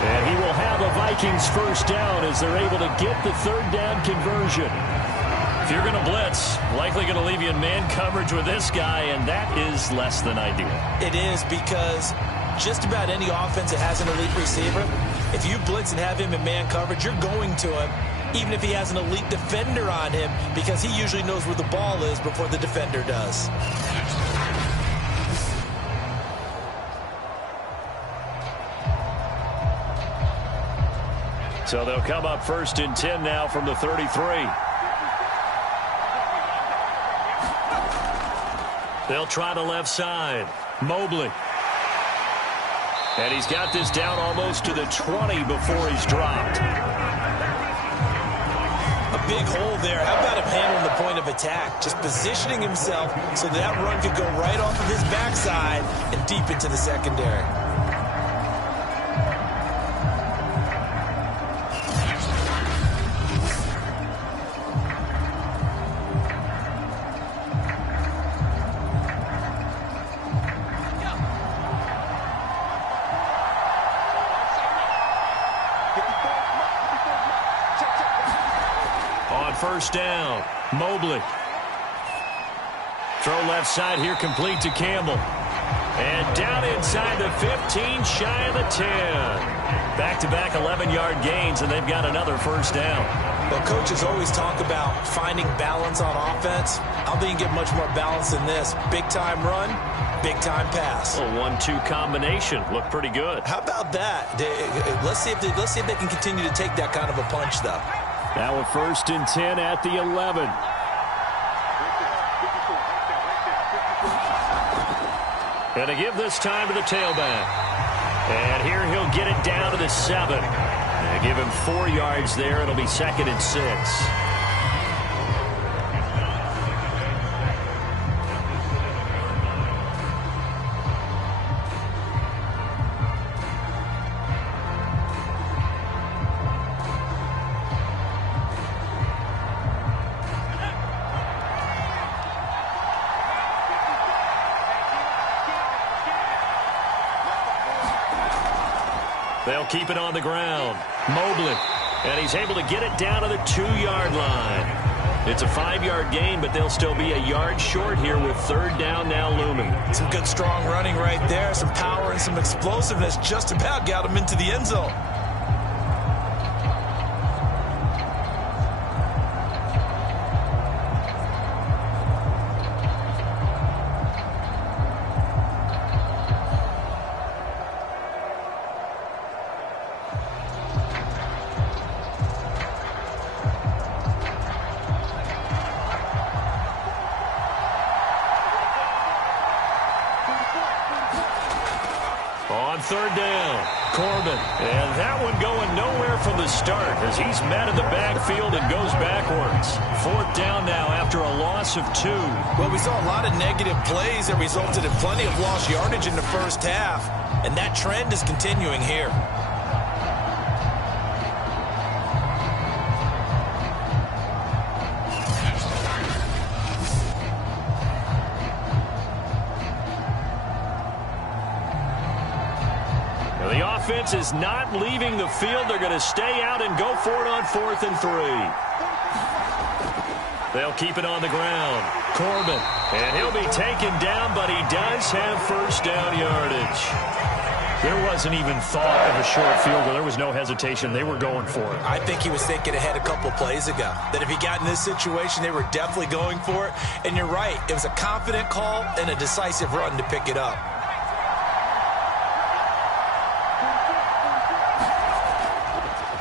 And he will have a Vikings first down as they're able to get the third down conversion. If you're going to blitz, likely going to leave you in man coverage with this guy, and that is less than ideal. It is, because just about any offense that has an elite receiver, if you blitz and have him in man coverage, you're going to him, even if he has an elite defender on him, because he usually knows where the ball is before the defender does. So they'll come up first and 10 now from the 33. They'll try the left side. Mobley. And he's got this down almost to the 20 before he's dropped. big hole there. How about him handling the point of attack? Just positioning himself so that run could go right off of his backside and deep into the secondary. First down, Mobley. Throw left side here, complete to Campbell. And down inside the 15, shy of the 10. Back-to-back 11-yard gains, and they've got another first down. Well, coaches always talk about finding balance on offense. I don't think you get much more balance than this. Big-time run, big-time pass. A 1-2 combination. Looked pretty good. How about that? Let's see if they can continue to take that kind of a punch, though. Now a 1st and 10 at the 11. And to give this time to the tailback. And here he'll get it down to the 7. And give him 4 yards there. It'll be 2nd and 6. They'll keep it on the ground. Mobley. And he's able to get it down to the 2-yard line. It's a 5-yard gain, but they'll still be a yard short here with 3rd down now looming. Some good, strong running right there. Some power and some explosiveness just about got him into the end zone. On 3rd down, Corbin. And that one going nowhere from the start as he's met in the backfield and goes backwards. 4th down now after a loss of 2. Well, we saw a lot of negative plays that resulted in plenty of lost yardage in the first half, and that trend is continuing here. The offense is not leaving the field. They're going to stay out and go for it on 4th and 3. They'll keep it on the ground. Corbin. And he'll be taken down, but he does have 1st down yardage. There wasn't even thought of a short field goal. There was no hesitation. They were going for it. I think he was thinking ahead a couple plays ago. That if he got in this situation, they were definitely going for it. And you're right. It was a confident call and a decisive run to pick it up.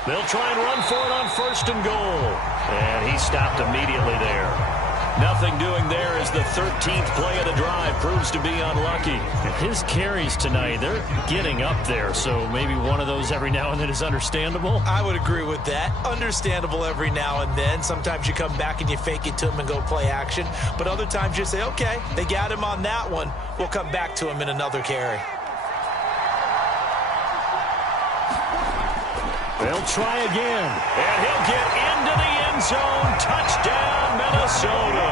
They'll try and run for it on 1st and goal. And he stopped immediately there. Nothing doing there as the 13th play of the drive proves to be unlucky. His carries tonight, they're getting up there, so maybe one of those every now and then is understandable. I would agree with that. Understandable every now and then. Sometimes you come back and you fake it to him and go play action. But other times you say, okay, they got him on that one. We'll come back to him in another carry. They'll try again. And he'll get into the end zone. Touchdown, Minnesota.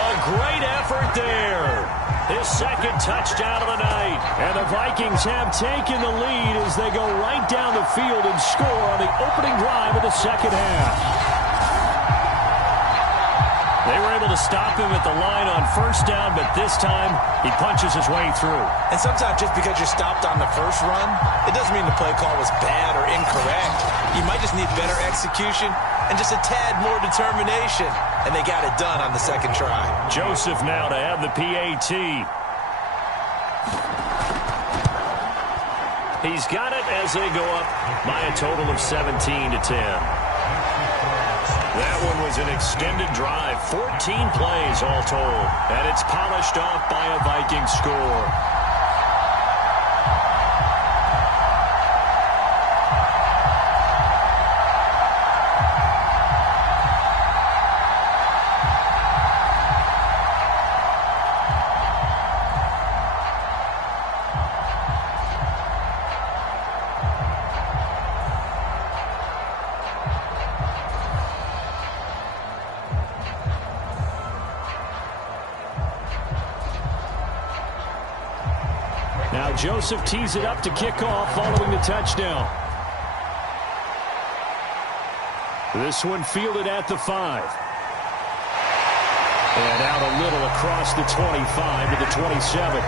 A great effort there. His 2nd touchdown of the night. And the Vikings have taken the lead as they go right down the field and score on the opening drive of the 2nd half. They were able to stop him at the line on 1st down, but this time he punches his way through. And sometimes just because you're stopped on the first run, it doesn't mean the play call was bad or incorrect. You might just need better execution and just a tad more determination. And they got it done on the 2nd try. Joseph now to have the PAT. He's got it as they go up by a total of 17-10. That one was an extended drive, 14 plays all told, and it's polished off by a Viking score. And Joseph tees it up to kick off following the touchdown. This one fielded at the 5. And out a little across the 25 to the 27.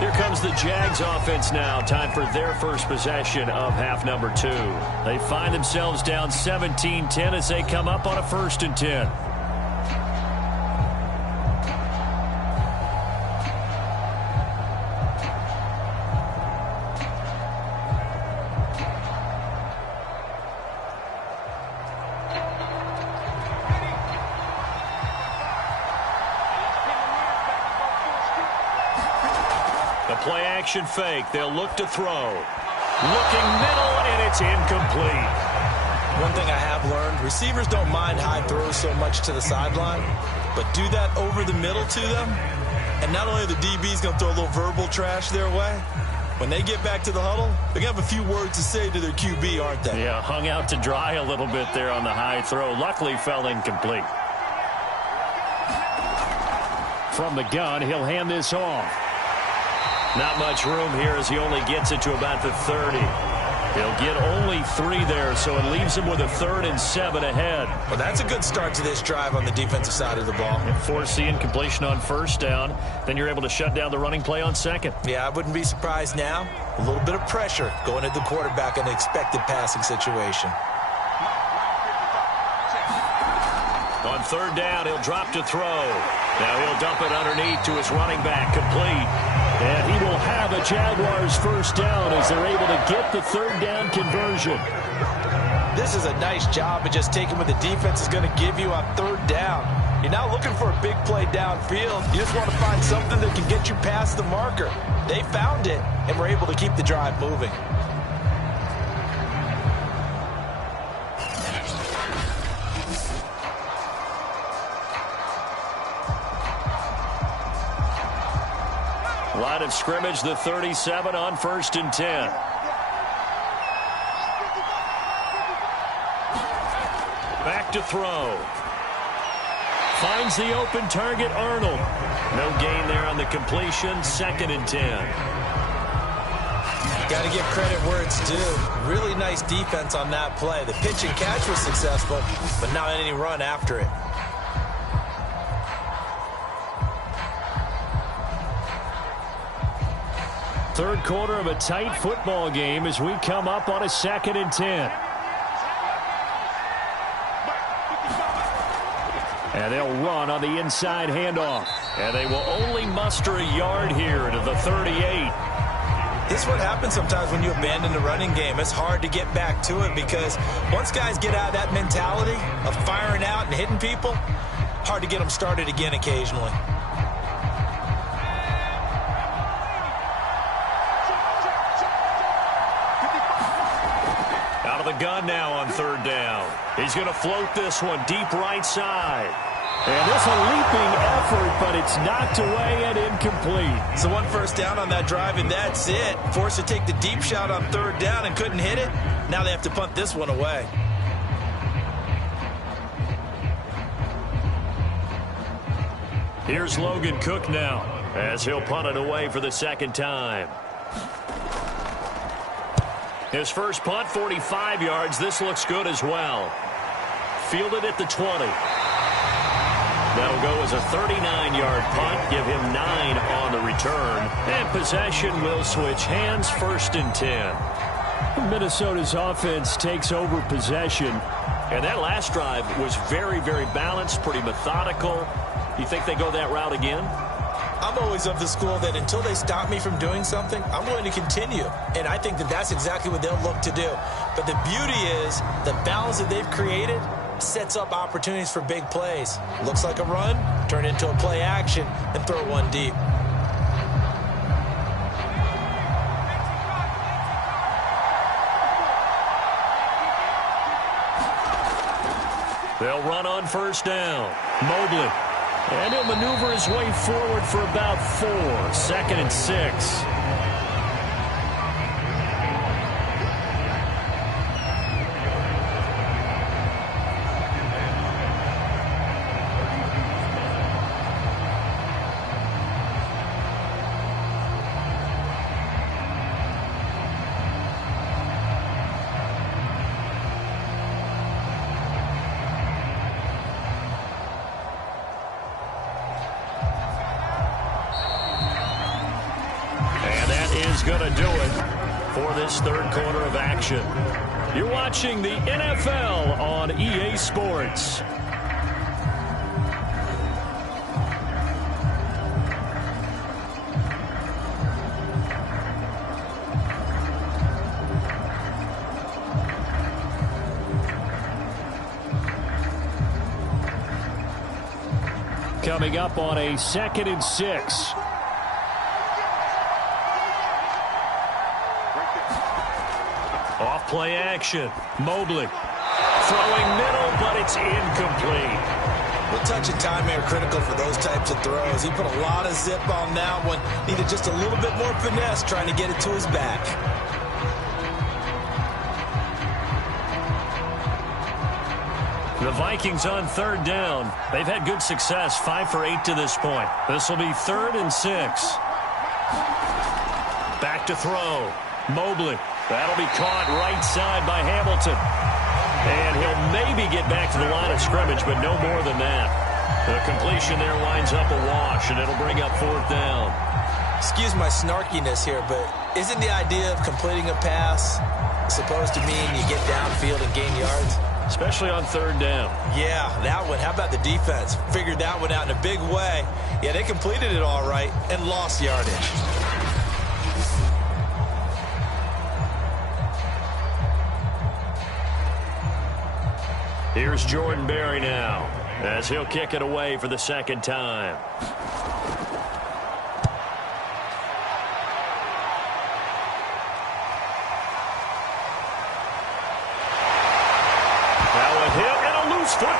Here comes the Jags offense now. Time for their first possession of half number 2. They find themselves down 17-10 as they come up on a 1st and 10. Play-action fake. They'll look to throw. Looking middle, and it's incomplete. One thing I have learned, receivers don't mind high throws so much to the sideline, but do that over the middle to them, and not only are the DBs going to throw a little verbal trash their way, when they get back to the huddle, they're going to have a few words to say to their QB, aren't they? Yeah, hung out to dry a little bit there on the high throw. Luckily, fell incomplete. From the gun, he'll hand this off. Not much room here as he only gets it to about the 30. He'll get only 3 there, so it leaves him with a 3rd and 7 ahead. Well, that's a good start to this drive on the defensive side of the ball. Force the incompletion on 1st down. Then you're able to shut down the running play on 2nd. Yeah, I wouldn't be surprised now. A little bit of pressure going at the quarterback in an expected passing situation. On 3rd down, he'll drop to throw. Now he'll dump it underneath to his running back, complete. And he will have a Jaguars 1st down as they're able to get the 3rd down conversion. This is a nice job of just taking what the defense is going to give you on 3rd down. You're not looking for a big play downfield. You just want to find something that can get you past the marker. They found it, and were able to keep the drive moving. Line of scrimmage, the 37 on 1st and 10. Back to throw. Finds the open target, Arnold. No gain there on the completion, 2nd and 10. Got to give credit where it's due. Really nice defense on that play. The pitch and catch was successful, but not any run after it. Third quarter of a tight football game as we come up on a 2nd and 10. And they'll run on the inside handoff. And they will only muster a yard here to the 38. This is what happens sometimes when you abandon the running game. It's hard to get back to it because once guys get out of that mentality of firing out and hitting people, hard to get them started again occasionally. Out of the gun now on 3rd down. He's going to float this one deep right side. And this a leaping effort, but it's knocked away and incomplete. So 1 first down on that drive, and that's it. Forced to take the deep shot on 3rd down and couldn't hit it. Now they have to punt this one away. Here's Logan Cook now as he'll punt it away for the 2nd time. His first punt, 45 yards. This looks good as well. Fielded at the 20. That'll go as a 39-yard punt. Give him 9 on the return. And possession will switch hands, 1st and 10. Minnesota's offense takes over possession. And that last drive was very, very balanced, pretty methodical. You think they go that route again? I'm always of the school that until they stop me from doing something, I'm going to continue. And I think that that's exactly what they'll look to do. But the beauty is the balance that they've created sets up opportunities for big plays. Looks like a run, turn into a play action, and throw one deep. They'll run on 1st down. Mobley. And he'll maneuver his way forward for about 4. 2nd and 6. going to do it for this third quarter of action. You're watching the NFL on EA Sports. Coming up on a 2nd and 6. Off play action. Mobley throwing middle, but it's incomplete. The touch and timing are critical for those types of throws. He put a lot of zip on that one. Needed just a little bit more finesse trying to get it to his back. The Vikings on 3rd down. They've had good success, 5 for 8 to this point. This will be 3rd and 6. Back to throw. Mobley. That'll be caught right side by Hamilton. And he'll maybe get back to the line of scrimmage, but no more than that. The completion there winds up a wash, and it'll bring up 4th down. Excuse my snarkiness here, but isn't the idea of completing a pass supposed to mean you get downfield and gain yards? Especially on 3rd down. Yeah, that one. How about the defense? Figured that one out in a big way. Yeah, they completed it all right and lost yardage. Here's Jordan Berry now, as he'll kick it away for the 2nd time. Football.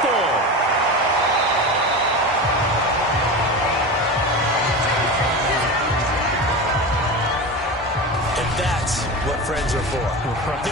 And that's what friends are for. Right.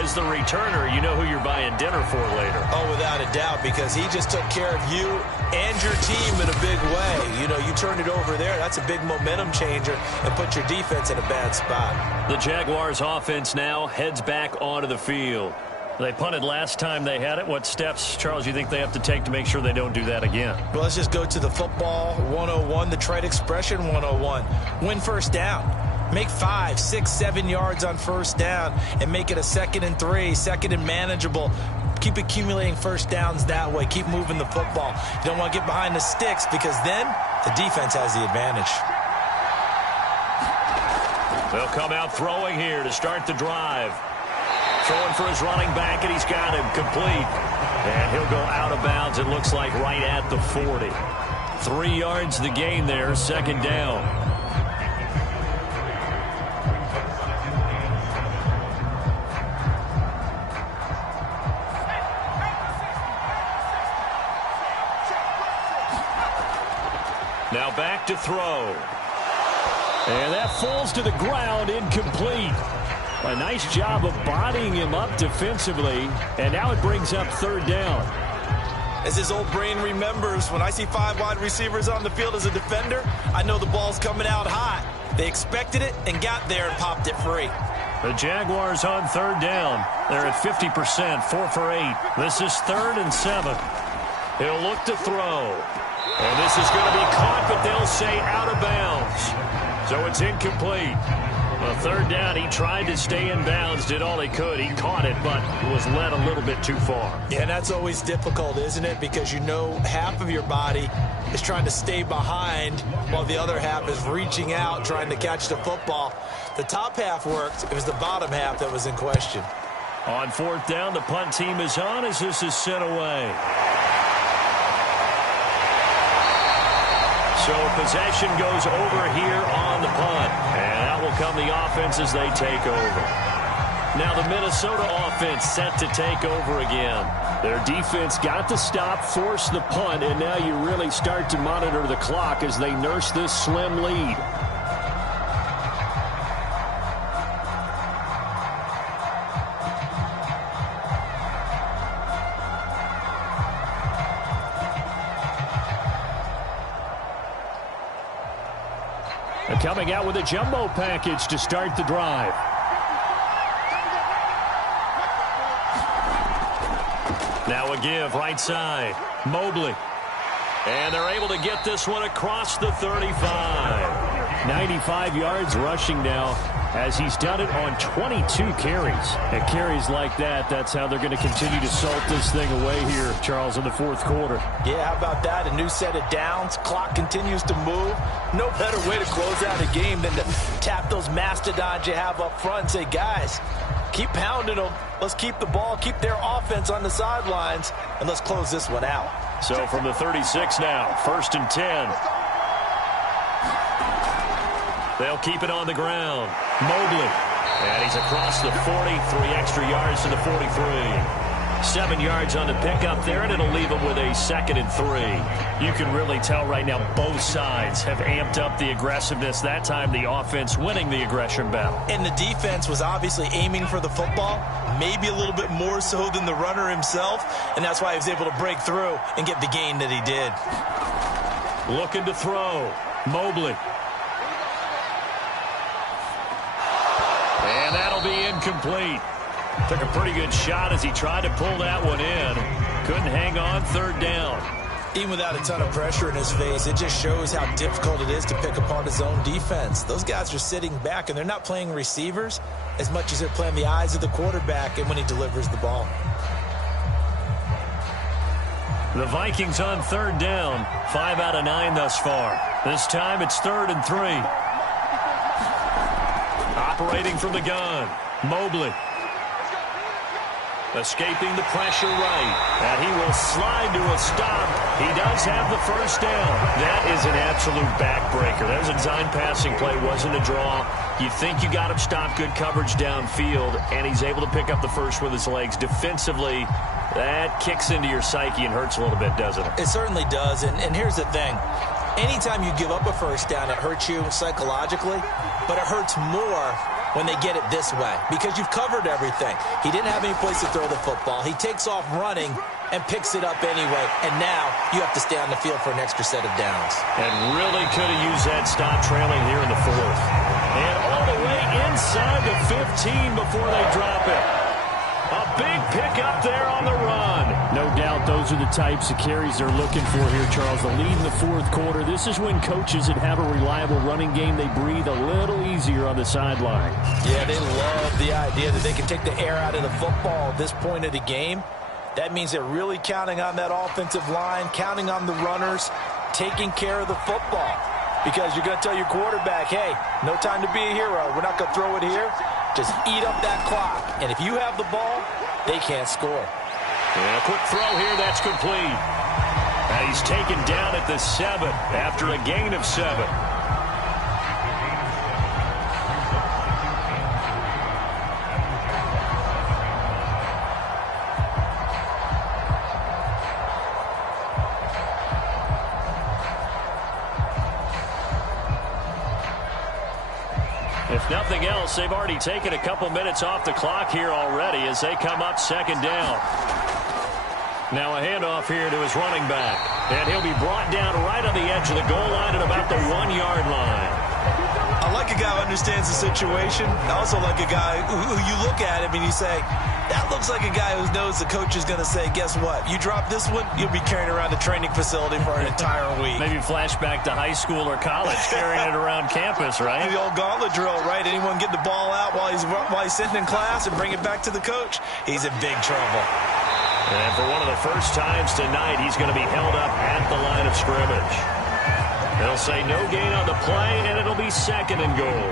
As the returner, you know who you're buying dinner for later. Oh, without a doubt, because he just took care of you and your team in a big way. You know, you turned it over there. That's a big momentum changer and put your defense in a bad spot. The Jaguars offense now heads back onto the field. They punted last time they had it. What steps, Charles, you think they have to take to make sure they don't do that again? Well, let's just go to the football 101, the trade expression 101. Win 1st down. Make 5, 6, 7 yards on 1st down and make it a 2nd and 3, 2nd and manageable. Keep accumulating 1st downs that way. Keep moving the football. You don't want to get behind the sticks because then the defense has the advantage. They'll come out throwing here to start the drive. Throwing for his running back, and he's got him complete. And he'll go out of bounds, it looks like, right at the 40. 3 yards the gain there, 2nd down. Now back to throw. And that falls to the ground, incomplete. A nice job of bodying him up defensively, and now it brings up 3rd down. As his old brain remembers, when I see 5 wide receivers on the field as a defender, I know the ball's coming out hot. They expected it and got there and popped it free. The Jaguars on 3rd down. They're at 50%, 4 for 8. This is 3rd and 7. He'll look to throw. And this is going to be caught, but they'll say out of bounds. So it's incomplete. On 3rd down, he tried to stay in bounds, did all he could. He caught it, but was led a little bit too far. Yeah, that's always difficult, isn't it? Because you know half of your body is trying to stay behind while the other half is reaching out, trying to catch the football. The top half worked. It was the bottom half that was in question. On 4th down, the punt team is on as this is sent away. So possession goes over here on the punt. And out will come the offense as they take over. Now the Minnesota offense set to take over again. Their defense got the stop, forced the punt, and now you really start to monitor the clock as they nurse this slim lead. And coming out with a jumbo package to start the drive. Now a give right side. Mobley. And they're able to get this one across the 35. 95 yards rushing now, as he's done it on 22 carries. And carries like that, that's how they're going to continue to salt this thing away here, Charles, in the fourth quarter. Yeah, how about that? A new set of downs. Clock continues to move. No better way to close out a game than to tap those mastodons you have up front and say, guys, keep pounding them. Let's keep the ball, keep their offense on the sidelines, and let's close this one out. So from the 36 now, 1st and 10. They'll keep it on the ground. Mobley. And he's across the 40, 3 extra yards to the 43. 7 yards on the pickup there, and it'll leave him with a 2nd and 3. You can really tell right now both sides have amped up the aggressiveness. That time the offense winning the aggression battle. And the defense was obviously aiming for the football, maybe a little bit more so than the runner himself, and that's why he was able to break through and get the gain that he did. Looking to throw. Mobley. And that'll be incomplete. Took a pretty good shot as he tried to pull that one in. Couldn't hang on, 3rd down. Even without a ton of pressure in his face, it just shows how difficult it is to pick apart his own defense. Those guys are sitting back, and they're not playing receivers as much as they're playing the eyes of the quarterback and when he delivers the ball. The Vikings on 3rd down. 5 out of 9 thus far. This time it's 3rd and 3. Operating from the gun. Mobley. Escaping the pressure right. And he will slide to a stop. He does have the 1st down. That is an absolute backbreaker. That was a design passing play. Wasn't a draw. You think you got him stopped. Good coverage downfield. And he's able to pick up the 1st with his legs. Defensively, that kicks into your psyche and hurts a little bit, doesn't it? It certainly does. And here's the thing. Anytime you give up a 1st down, it hurts you psychologically. But it hurts more when they get it this way, because you've covered everything. He didn't have any place to throw the football. He takes off running and picks it up anyway, and now you have to stay on the field for an extra set of downs. And really could have used that stop trailing here in the 4th. And all the way inside the 15 before they drop it. A big pickup there on the run. No doubt those are the types of carries they're looking for here, Charles. The lead in the 4th quarter. This is when coaches that have a reliable running game, they breathe a little easier on the sideline. Yeah, they love the idea that they can take the air out of the football at this point of the game. That means they're really counting on that offensive line, counting on the runners, taking care of the football. Because you're going to tell your quarterback, hey, no time to be a hero. We're not going to throw it here. Just eat up that clock. And if you have the ball, they can't score. And a quick throw here, that's complete. And he's taken down at the 7 after a gain of 7. If nothing else, they've already taken a couple minutes off the clock here already as they come up 2nd down. Now a handoff here to his running back. And he'll be brought down right on the edge of the goal line at about the 1-yard line. I like a guy who understands the situation. I also like a guy who you look at him and you say, that looks like a guy who knows the coach is going to say, guess what? You drop this one, you'll be carrying around the training facility for an entire week. Maybe flashback to high school or college, carrying it around campus, right? The old gauntlet drill, right? Anyone get the ball out while he's sitting in class and bring it back to the coach? He's in big trouble. And for one of the first times tonight, he's going to be held up at the line of scrimmage. They'll say no gain on the play, and it'll be 2nd and goal.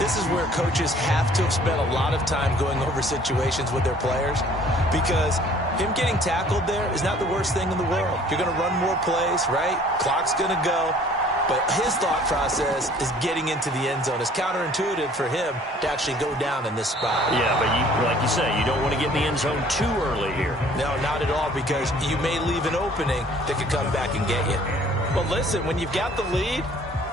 This is where coaches have to have spent a lot of time going over situations with their players, because him getting tackled there is not the worst thing in the world. You're going to run more plays, right? Clock's going to go. But his thought process is getting into the end zone. It's counterintuitive for him to actually go down in this spot. Yeah, but like you say, you don't want to get in the end zone too early here. No, not at all, because you may leave an opening that could come back and get you. But listen, when you've got the lead,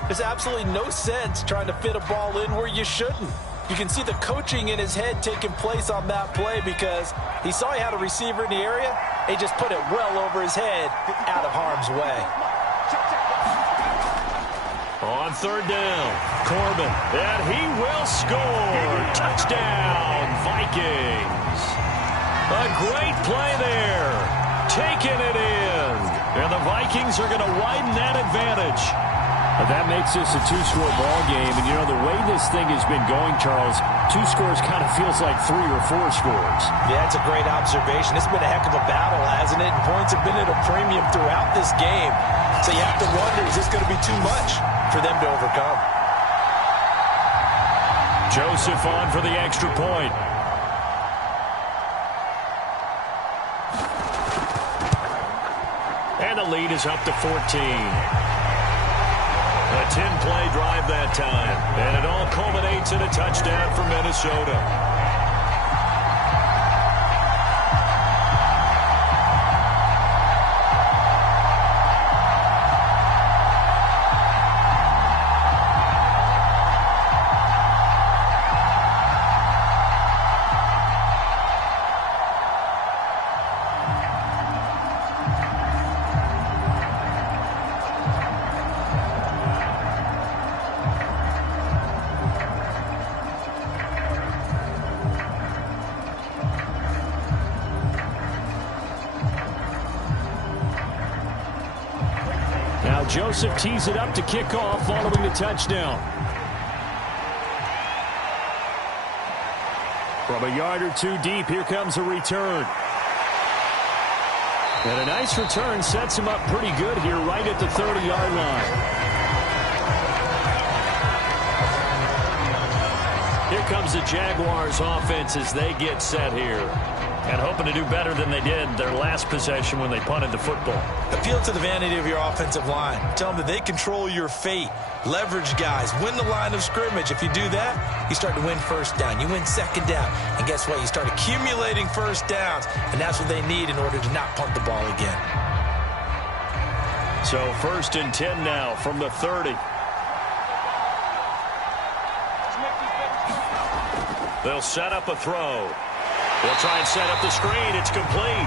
there's absolutely no sense trying to fit a ball in where you shouldn't. You can see the coaching in his head taking place on that play, because he saw he had a receiver in the area. He just put it well over his head, out of harm's way. On 3rd down, Corbin, and he will score. Touchdown, Vikings. A great play there. Taking it in. And the Vikings are going to widen that advantage. That makes this a two-score ball game. And, you know, the way this thing has been going, Charles, 2 scores kind of feels like 3 or 4 scores. Yeah, it's a great observation. It's been a heck of a battle, hasn't it? And points have been at a premium throughout this game. So you have to wonder, is this going to be too much for them to overcome? Joseph on for the extra point. And the lead is up to 14. A 10-play drive that time. And it all culminates in a touchdown for Minnesota. Joseph tees it up to kick off following the touchdown. From a yard or 2 deep, here comes a return. And a nice return sets him up pretty good here right at the 30-yard line. Here comes the Jaguars offense as they get set here. And hoping to do better than they did their last possession when they punted the football. Appeal to the vanity of your offensive line. Tell them that they control your fate. Leverage guys. Win the line of scrimmage. If you do that, you start to win first down. You win second down. And guess what? You start accumulating first downs. And that's what they need in order to not punt the ball again. So 1st and 10 now from the 30. They'll set up a throw. They'll try and set up the screen. It's complete.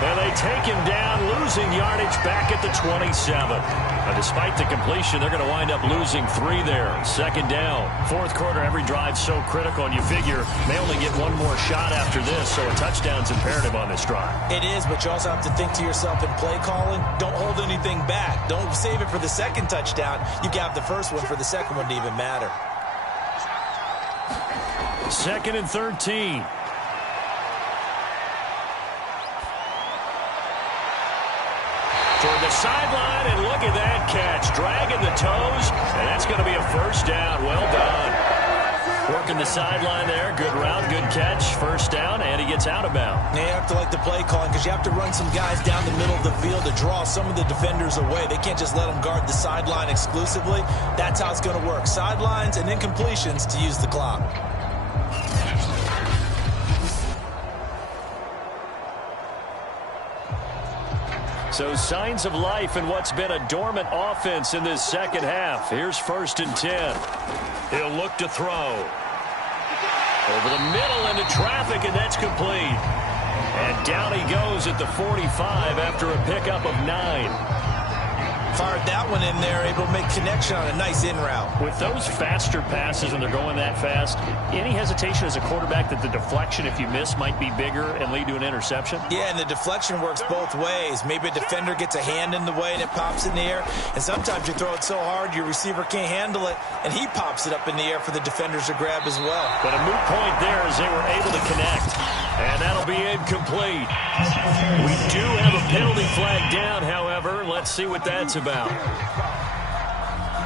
And they take him down, losing yardage back at the 27. Now, despite the completion, they're going to wind up losing 3 there. 2nd down. 4th quarter, every drive so critical, and you figure they only get 1 more shot after this, so a touchdown's imperative on this drive. It is, but you also have to think to yourself in play calling, don't hold anything back. Don't save it for the 2nd touchdown. You can have the 1st one for the 2nd one to even matter. 2nd and 13. Toward the sideline, and look at that catch. Dragging the toes, and that's going to be a 1st down. Well done. Working the sideline there. Good route, good catch. 1st down, and he gets out of bounds. Yeah, you have to like the play calling because you have to run some guys down the middle of the field to draw some of the defenders away. They can't just let them guard the sideline exclusively. That's how it's going to work. Sidelines and incompletions to use the clock. So signs of life in what's been a dormant offense in this 2nd half. Here's 1st and 10. He'll look to throw. Over the middle into traffic, and that's complete. And down he goes at the 45 after a pickup of 9. Fired that one in there, able to make connection on a nice in route. With those faster passes and they're going that fast, any hesitation as a quarterback that the deflection, if you miss, might be bigger and lead to an interception? Yeah, and the deflection works both ways. Maybe a defender gets a hand in the way and it pops in the air. And sometimes you throw it so hard your receiver can't handle it, and he pops it up in the air for the defenders to grab as well. But a moot point there as they were able to connect. And that'll be incomplete. We do have a penalty flag down, however. Let's see what that's about.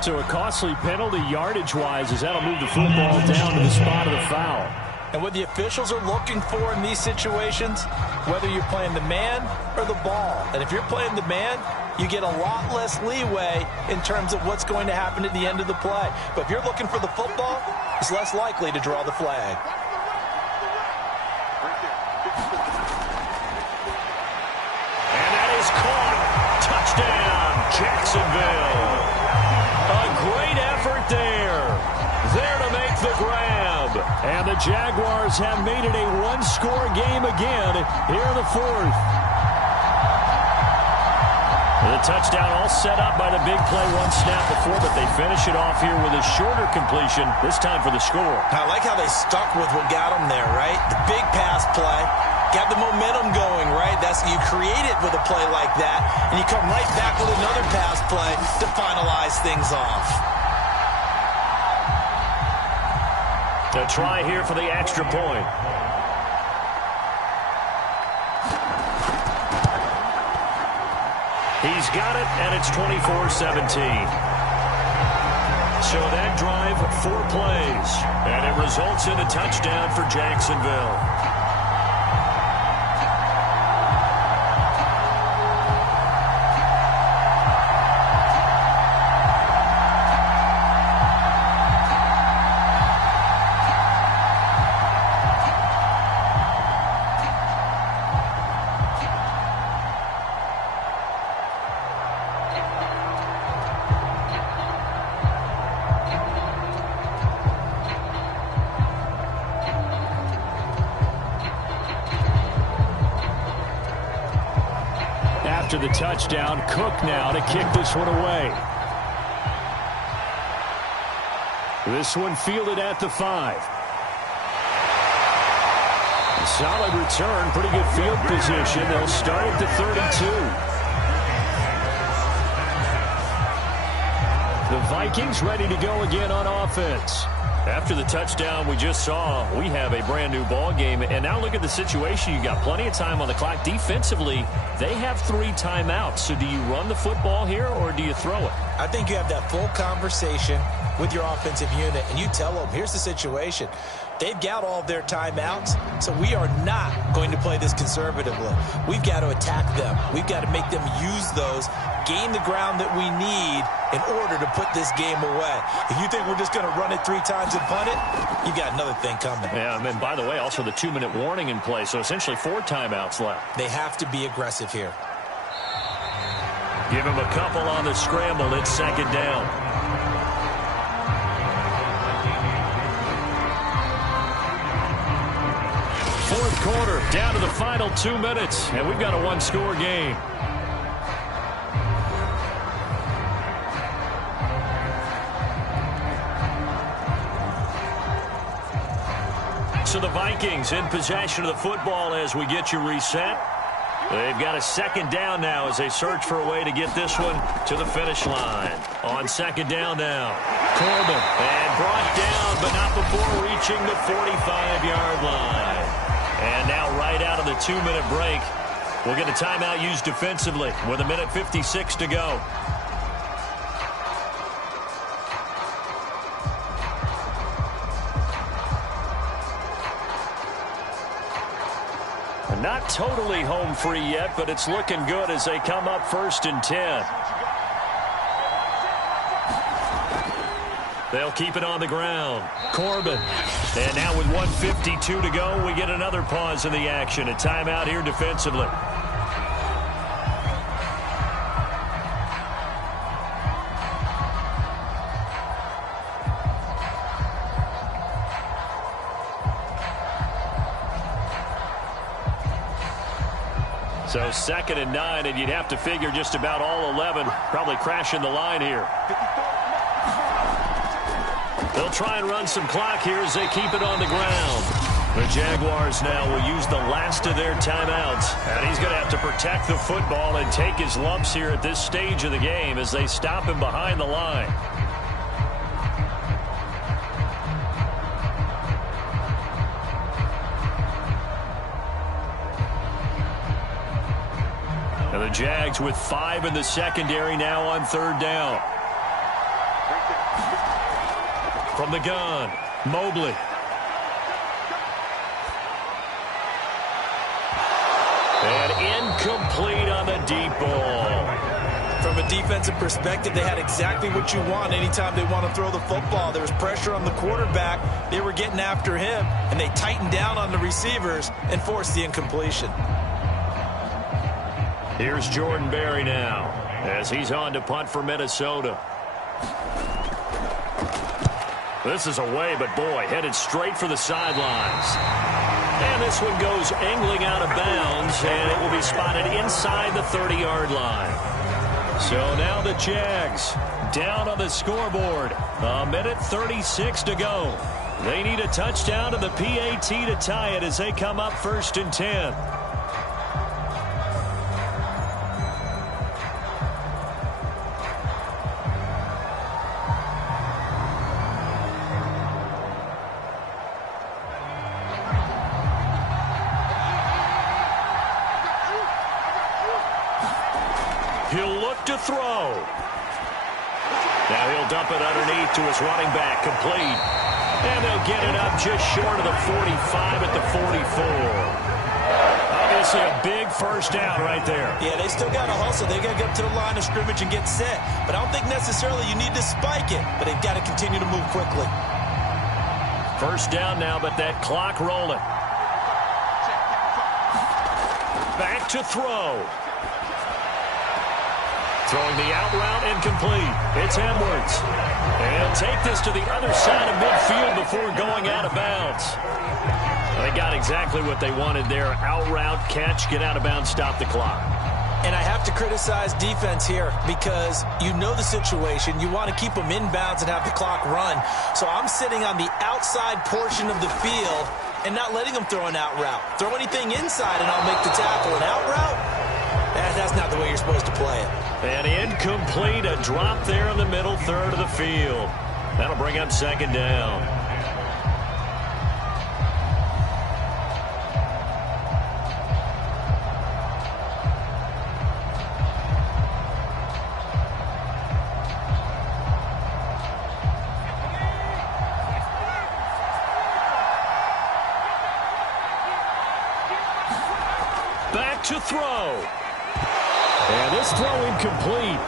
So a costly penalty yardage-wise as that'll move the football down to the spot of the foul. And what the officials are looking for in these situations, whether you're playing the man or the ball. And if you're playing the man, you get a lot less leeway in terms of what's going to happen at the end of the play. But if you're looking for the football, it's less likely to draw the flag. And that is caught. Touchdown, Jacksonville. A great effort there. There to make the grab. And the Jaguars have made it a 1-score game again here in the 4th. The touchdown all set up by the big play 1 snap before, but they finish it off here with a shorter completion, this time for the score. I like how they stuck with what got them there, right? The big pass play, Got the momentum going, right? You create it with a play like that, and you come right back with another pass play to finalize things off. A try here for the extra point. He's got it, and it's 24-17. So that drive, 4 plays, and it results in a touchdown for Jacksonville. After the touchdown, Cook now to kick this one away. This one fielded at the 5. A solid return, pretty good field position. They'll start at the 32. The Vikings ready to go again on offense. After the touchdown we just saw, we have a brand new ball game. And now look at the situation. You got plenty of time on the clock. Defensively, they have 3 timeouts. So do you run the football here or do you throw it? I think you have that full conversation with your offensive unit, and you tell them, here's the situation. They've got all of their timeouts, so we are not going to play this conservatively. We've got to attack them. We've got to make them use those, gain the ground that we need in order to put this game away. If you think we're just going to run it 3 times and punt it, you got another thing coming. Yeah, and by the way, also the 2-minute warning in play, so essentially 4 timeouts left. They have to be aggressive here. Give him a couple on the scramble. It's 2nd down. Fourth quarter, down to the final 2 minutes, and we've got a 1-score game. So the Vikings in possession of the football as we get you reset. They've got a 2nd down now as they search for a way to get this one to the finish line. On 2nd down now, Corbin, and brought down, but not before reaching the 45-yard line. And now right out of the 2-minute break, we'll get a timeout used defensively with 1:56 to go. Not totally home free yet, but it's looking good as they come up 1st and 10. They'll keep it on the ground. Corbin. And now with 1:52 to go, we get another pause in the action. A timeout here defensively. So 2nd and 9, and you'd have to figure just about all 11 probably crashing the line here. They'll try and run some clock here as they keep it on the ground. The Jaguars now will use the last of their timeouts. And he's going to have to protect the football and take his lumps here at this stage of the game as they stop him behind the line. And the Jags with 5 in the secondary now on 3rd down. From the gun, Mobley. And incomplete on the deep ball. From a defensive perspective, they had exactly what you want anytime they want to throw the football. There was pressure on the quarterback. They were getting after him, and they tightened down on the receivers and forced the incompletion. Here's Jordan Berry now as he's on to punt for Minnesota. This is away, but boy, headed straight for the sidelines. And this one goes angling out of bounds, and it will be spotted inside the 30-yard line. So now the Jags down on the scoreboard. 1:36 to go. They need a touchdown to the PAT to tie it as they come up 1st and 10. He'll look to throw. Now he'll dump it underneath to his running back, complete. And they'll get it up just short of the 45 at the 44. Obviously a big first down right there. Yeah, they still got to hustle. They got to get up to the line of scrimmage and get set. But I don't think necessarily you need to spike it. But they've got to continue to move quickly. First down now, but that clock rolling. Back to throw. Throwing the out route incomplete. It's Edwards. And he'll take this to the other side of midfield before going out of bounds. They got exactly what they wanted there. Out route, catch, get out of bounds, stop the clock. And I have to criticize defense here because you know the situation. You want to keep them inbounds and have the clock run. So I'm sitting on the outside portion of the field and not letting them throw an out route. Throw anything inside and I'll make the tackle. An out route? That's not the way you're supposed to play it. And incomplete, a drop there in the middle third of the field. That'll bring up 2nd down. Back to throw. And this throw incomplete.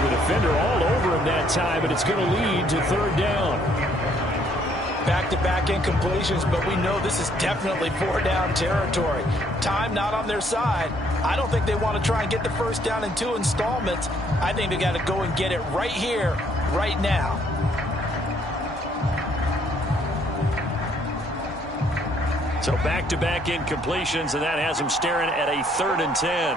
The defender all over him that time, but it's going to lead to 3rd down. Back-to-back incompletions, but we know this is definitely 4-down territory. Time not on their side. I don't think they want to try and get the first down in 2 installments. I think they got to go and get it right here, right now. So back-to-back incompletions, and that has him staring at a 3rd and 10.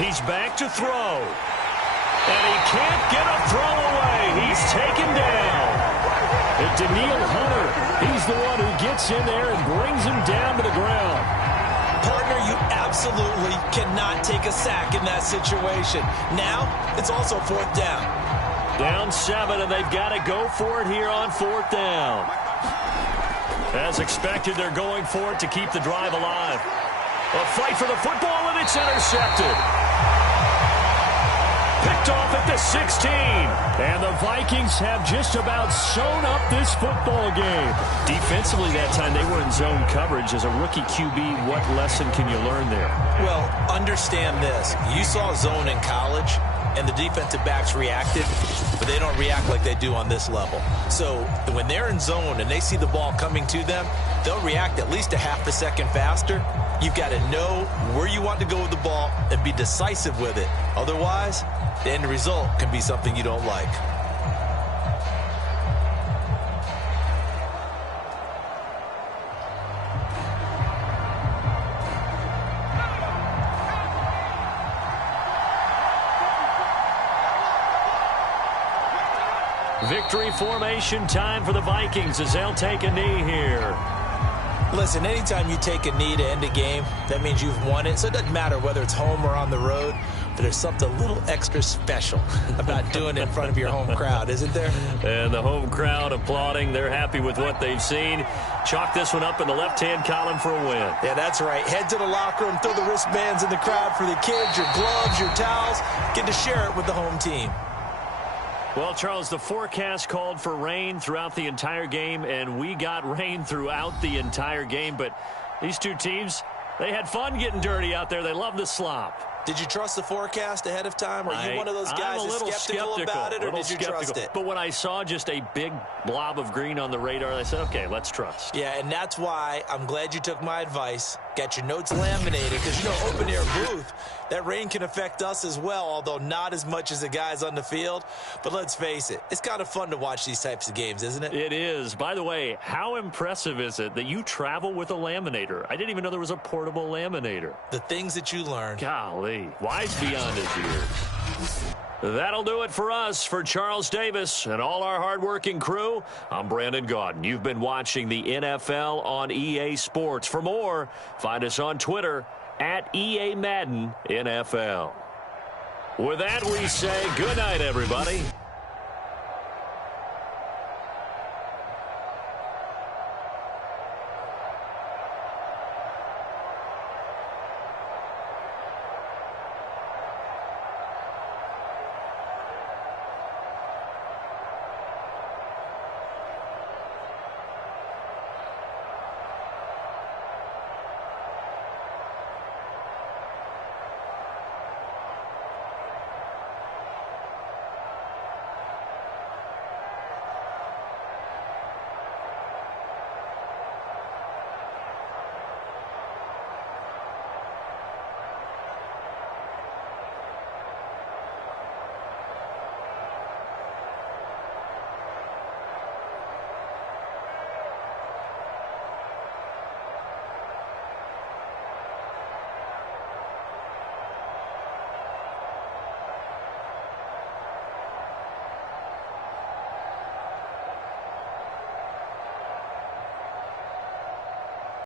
He's back to throw. And he can't get a throw away. He's taken down. And Daniil Hunter, he's the one who gets in there and brings him down to the ground. Partner, you absolutely cannot take a sack in that situation. Now, it's also 4th down. Down 7, and they've got to go for it here on 4th down. As expected, they're going for it to keep the drive alive. A fight for the football, and it's intercepted. Picked off at the 16. And the Vikings have just about sewn up this football game. Defensively that time, they were in zone coverage. As a rookie QB, what lesson can you learn there? Well, understand this. You saw zone in college, and the defensive backs reacted, but they don't react like they do on this level. So when they're in zone and they see the ball coming to them, they'll react at least a half a second faster. You've got to know where you want to go with the ball and be decisive with it. Otherwise, the end result can be something you don't like. Victory formation time for the Vikings as they'll take a knee here. Listen, anytime you take a knee to end a game, that means you've won it. So it doesn't matter whether it's home or on the road, but there's something a little extra special about doing it in front of your home crowd, isn't there? And the home crowd applauding. They're happy with what they've seen. Chalk this one up in the left-hand column for a win. Yeah, that's right. Head to the locker room, throw the wristbands in the crowd for the kids, your gloves, your towels. Get to share it with the home team. Well, Charles, the forecast called for rain throughout the entire game, and we got rain throughout the entire game. But these two teams, they had fun getting dirty out there. They love the slop. Did you trust the forecast ahead of time? Are you one of those guys that's skeptical about it, or did you trust it? But when I saw just a big blob of green on the radar, I said, okay, let's trust. Yeah, and that's why I'm glad you took my advice. Got your notes laminated, because, you know, open-air booth, that rain can affect us as well, although not as much as the guys on the field. But let's face it, it's kind of fun to watch these types of games, isn't it? It is. By the way, how impressive is it that you travel with a laminator? I didn't even know there was a portable laminator. The things that you learn. Golly, wise beyond his years. That'll do it for us. For Charles Davis and all our hardworking crew, I'm Brandon Gaudin. You've been watching the NFL on EA Sports. For more, find us on Twitter at EA Madden NFL. With that, we say good night, everybody.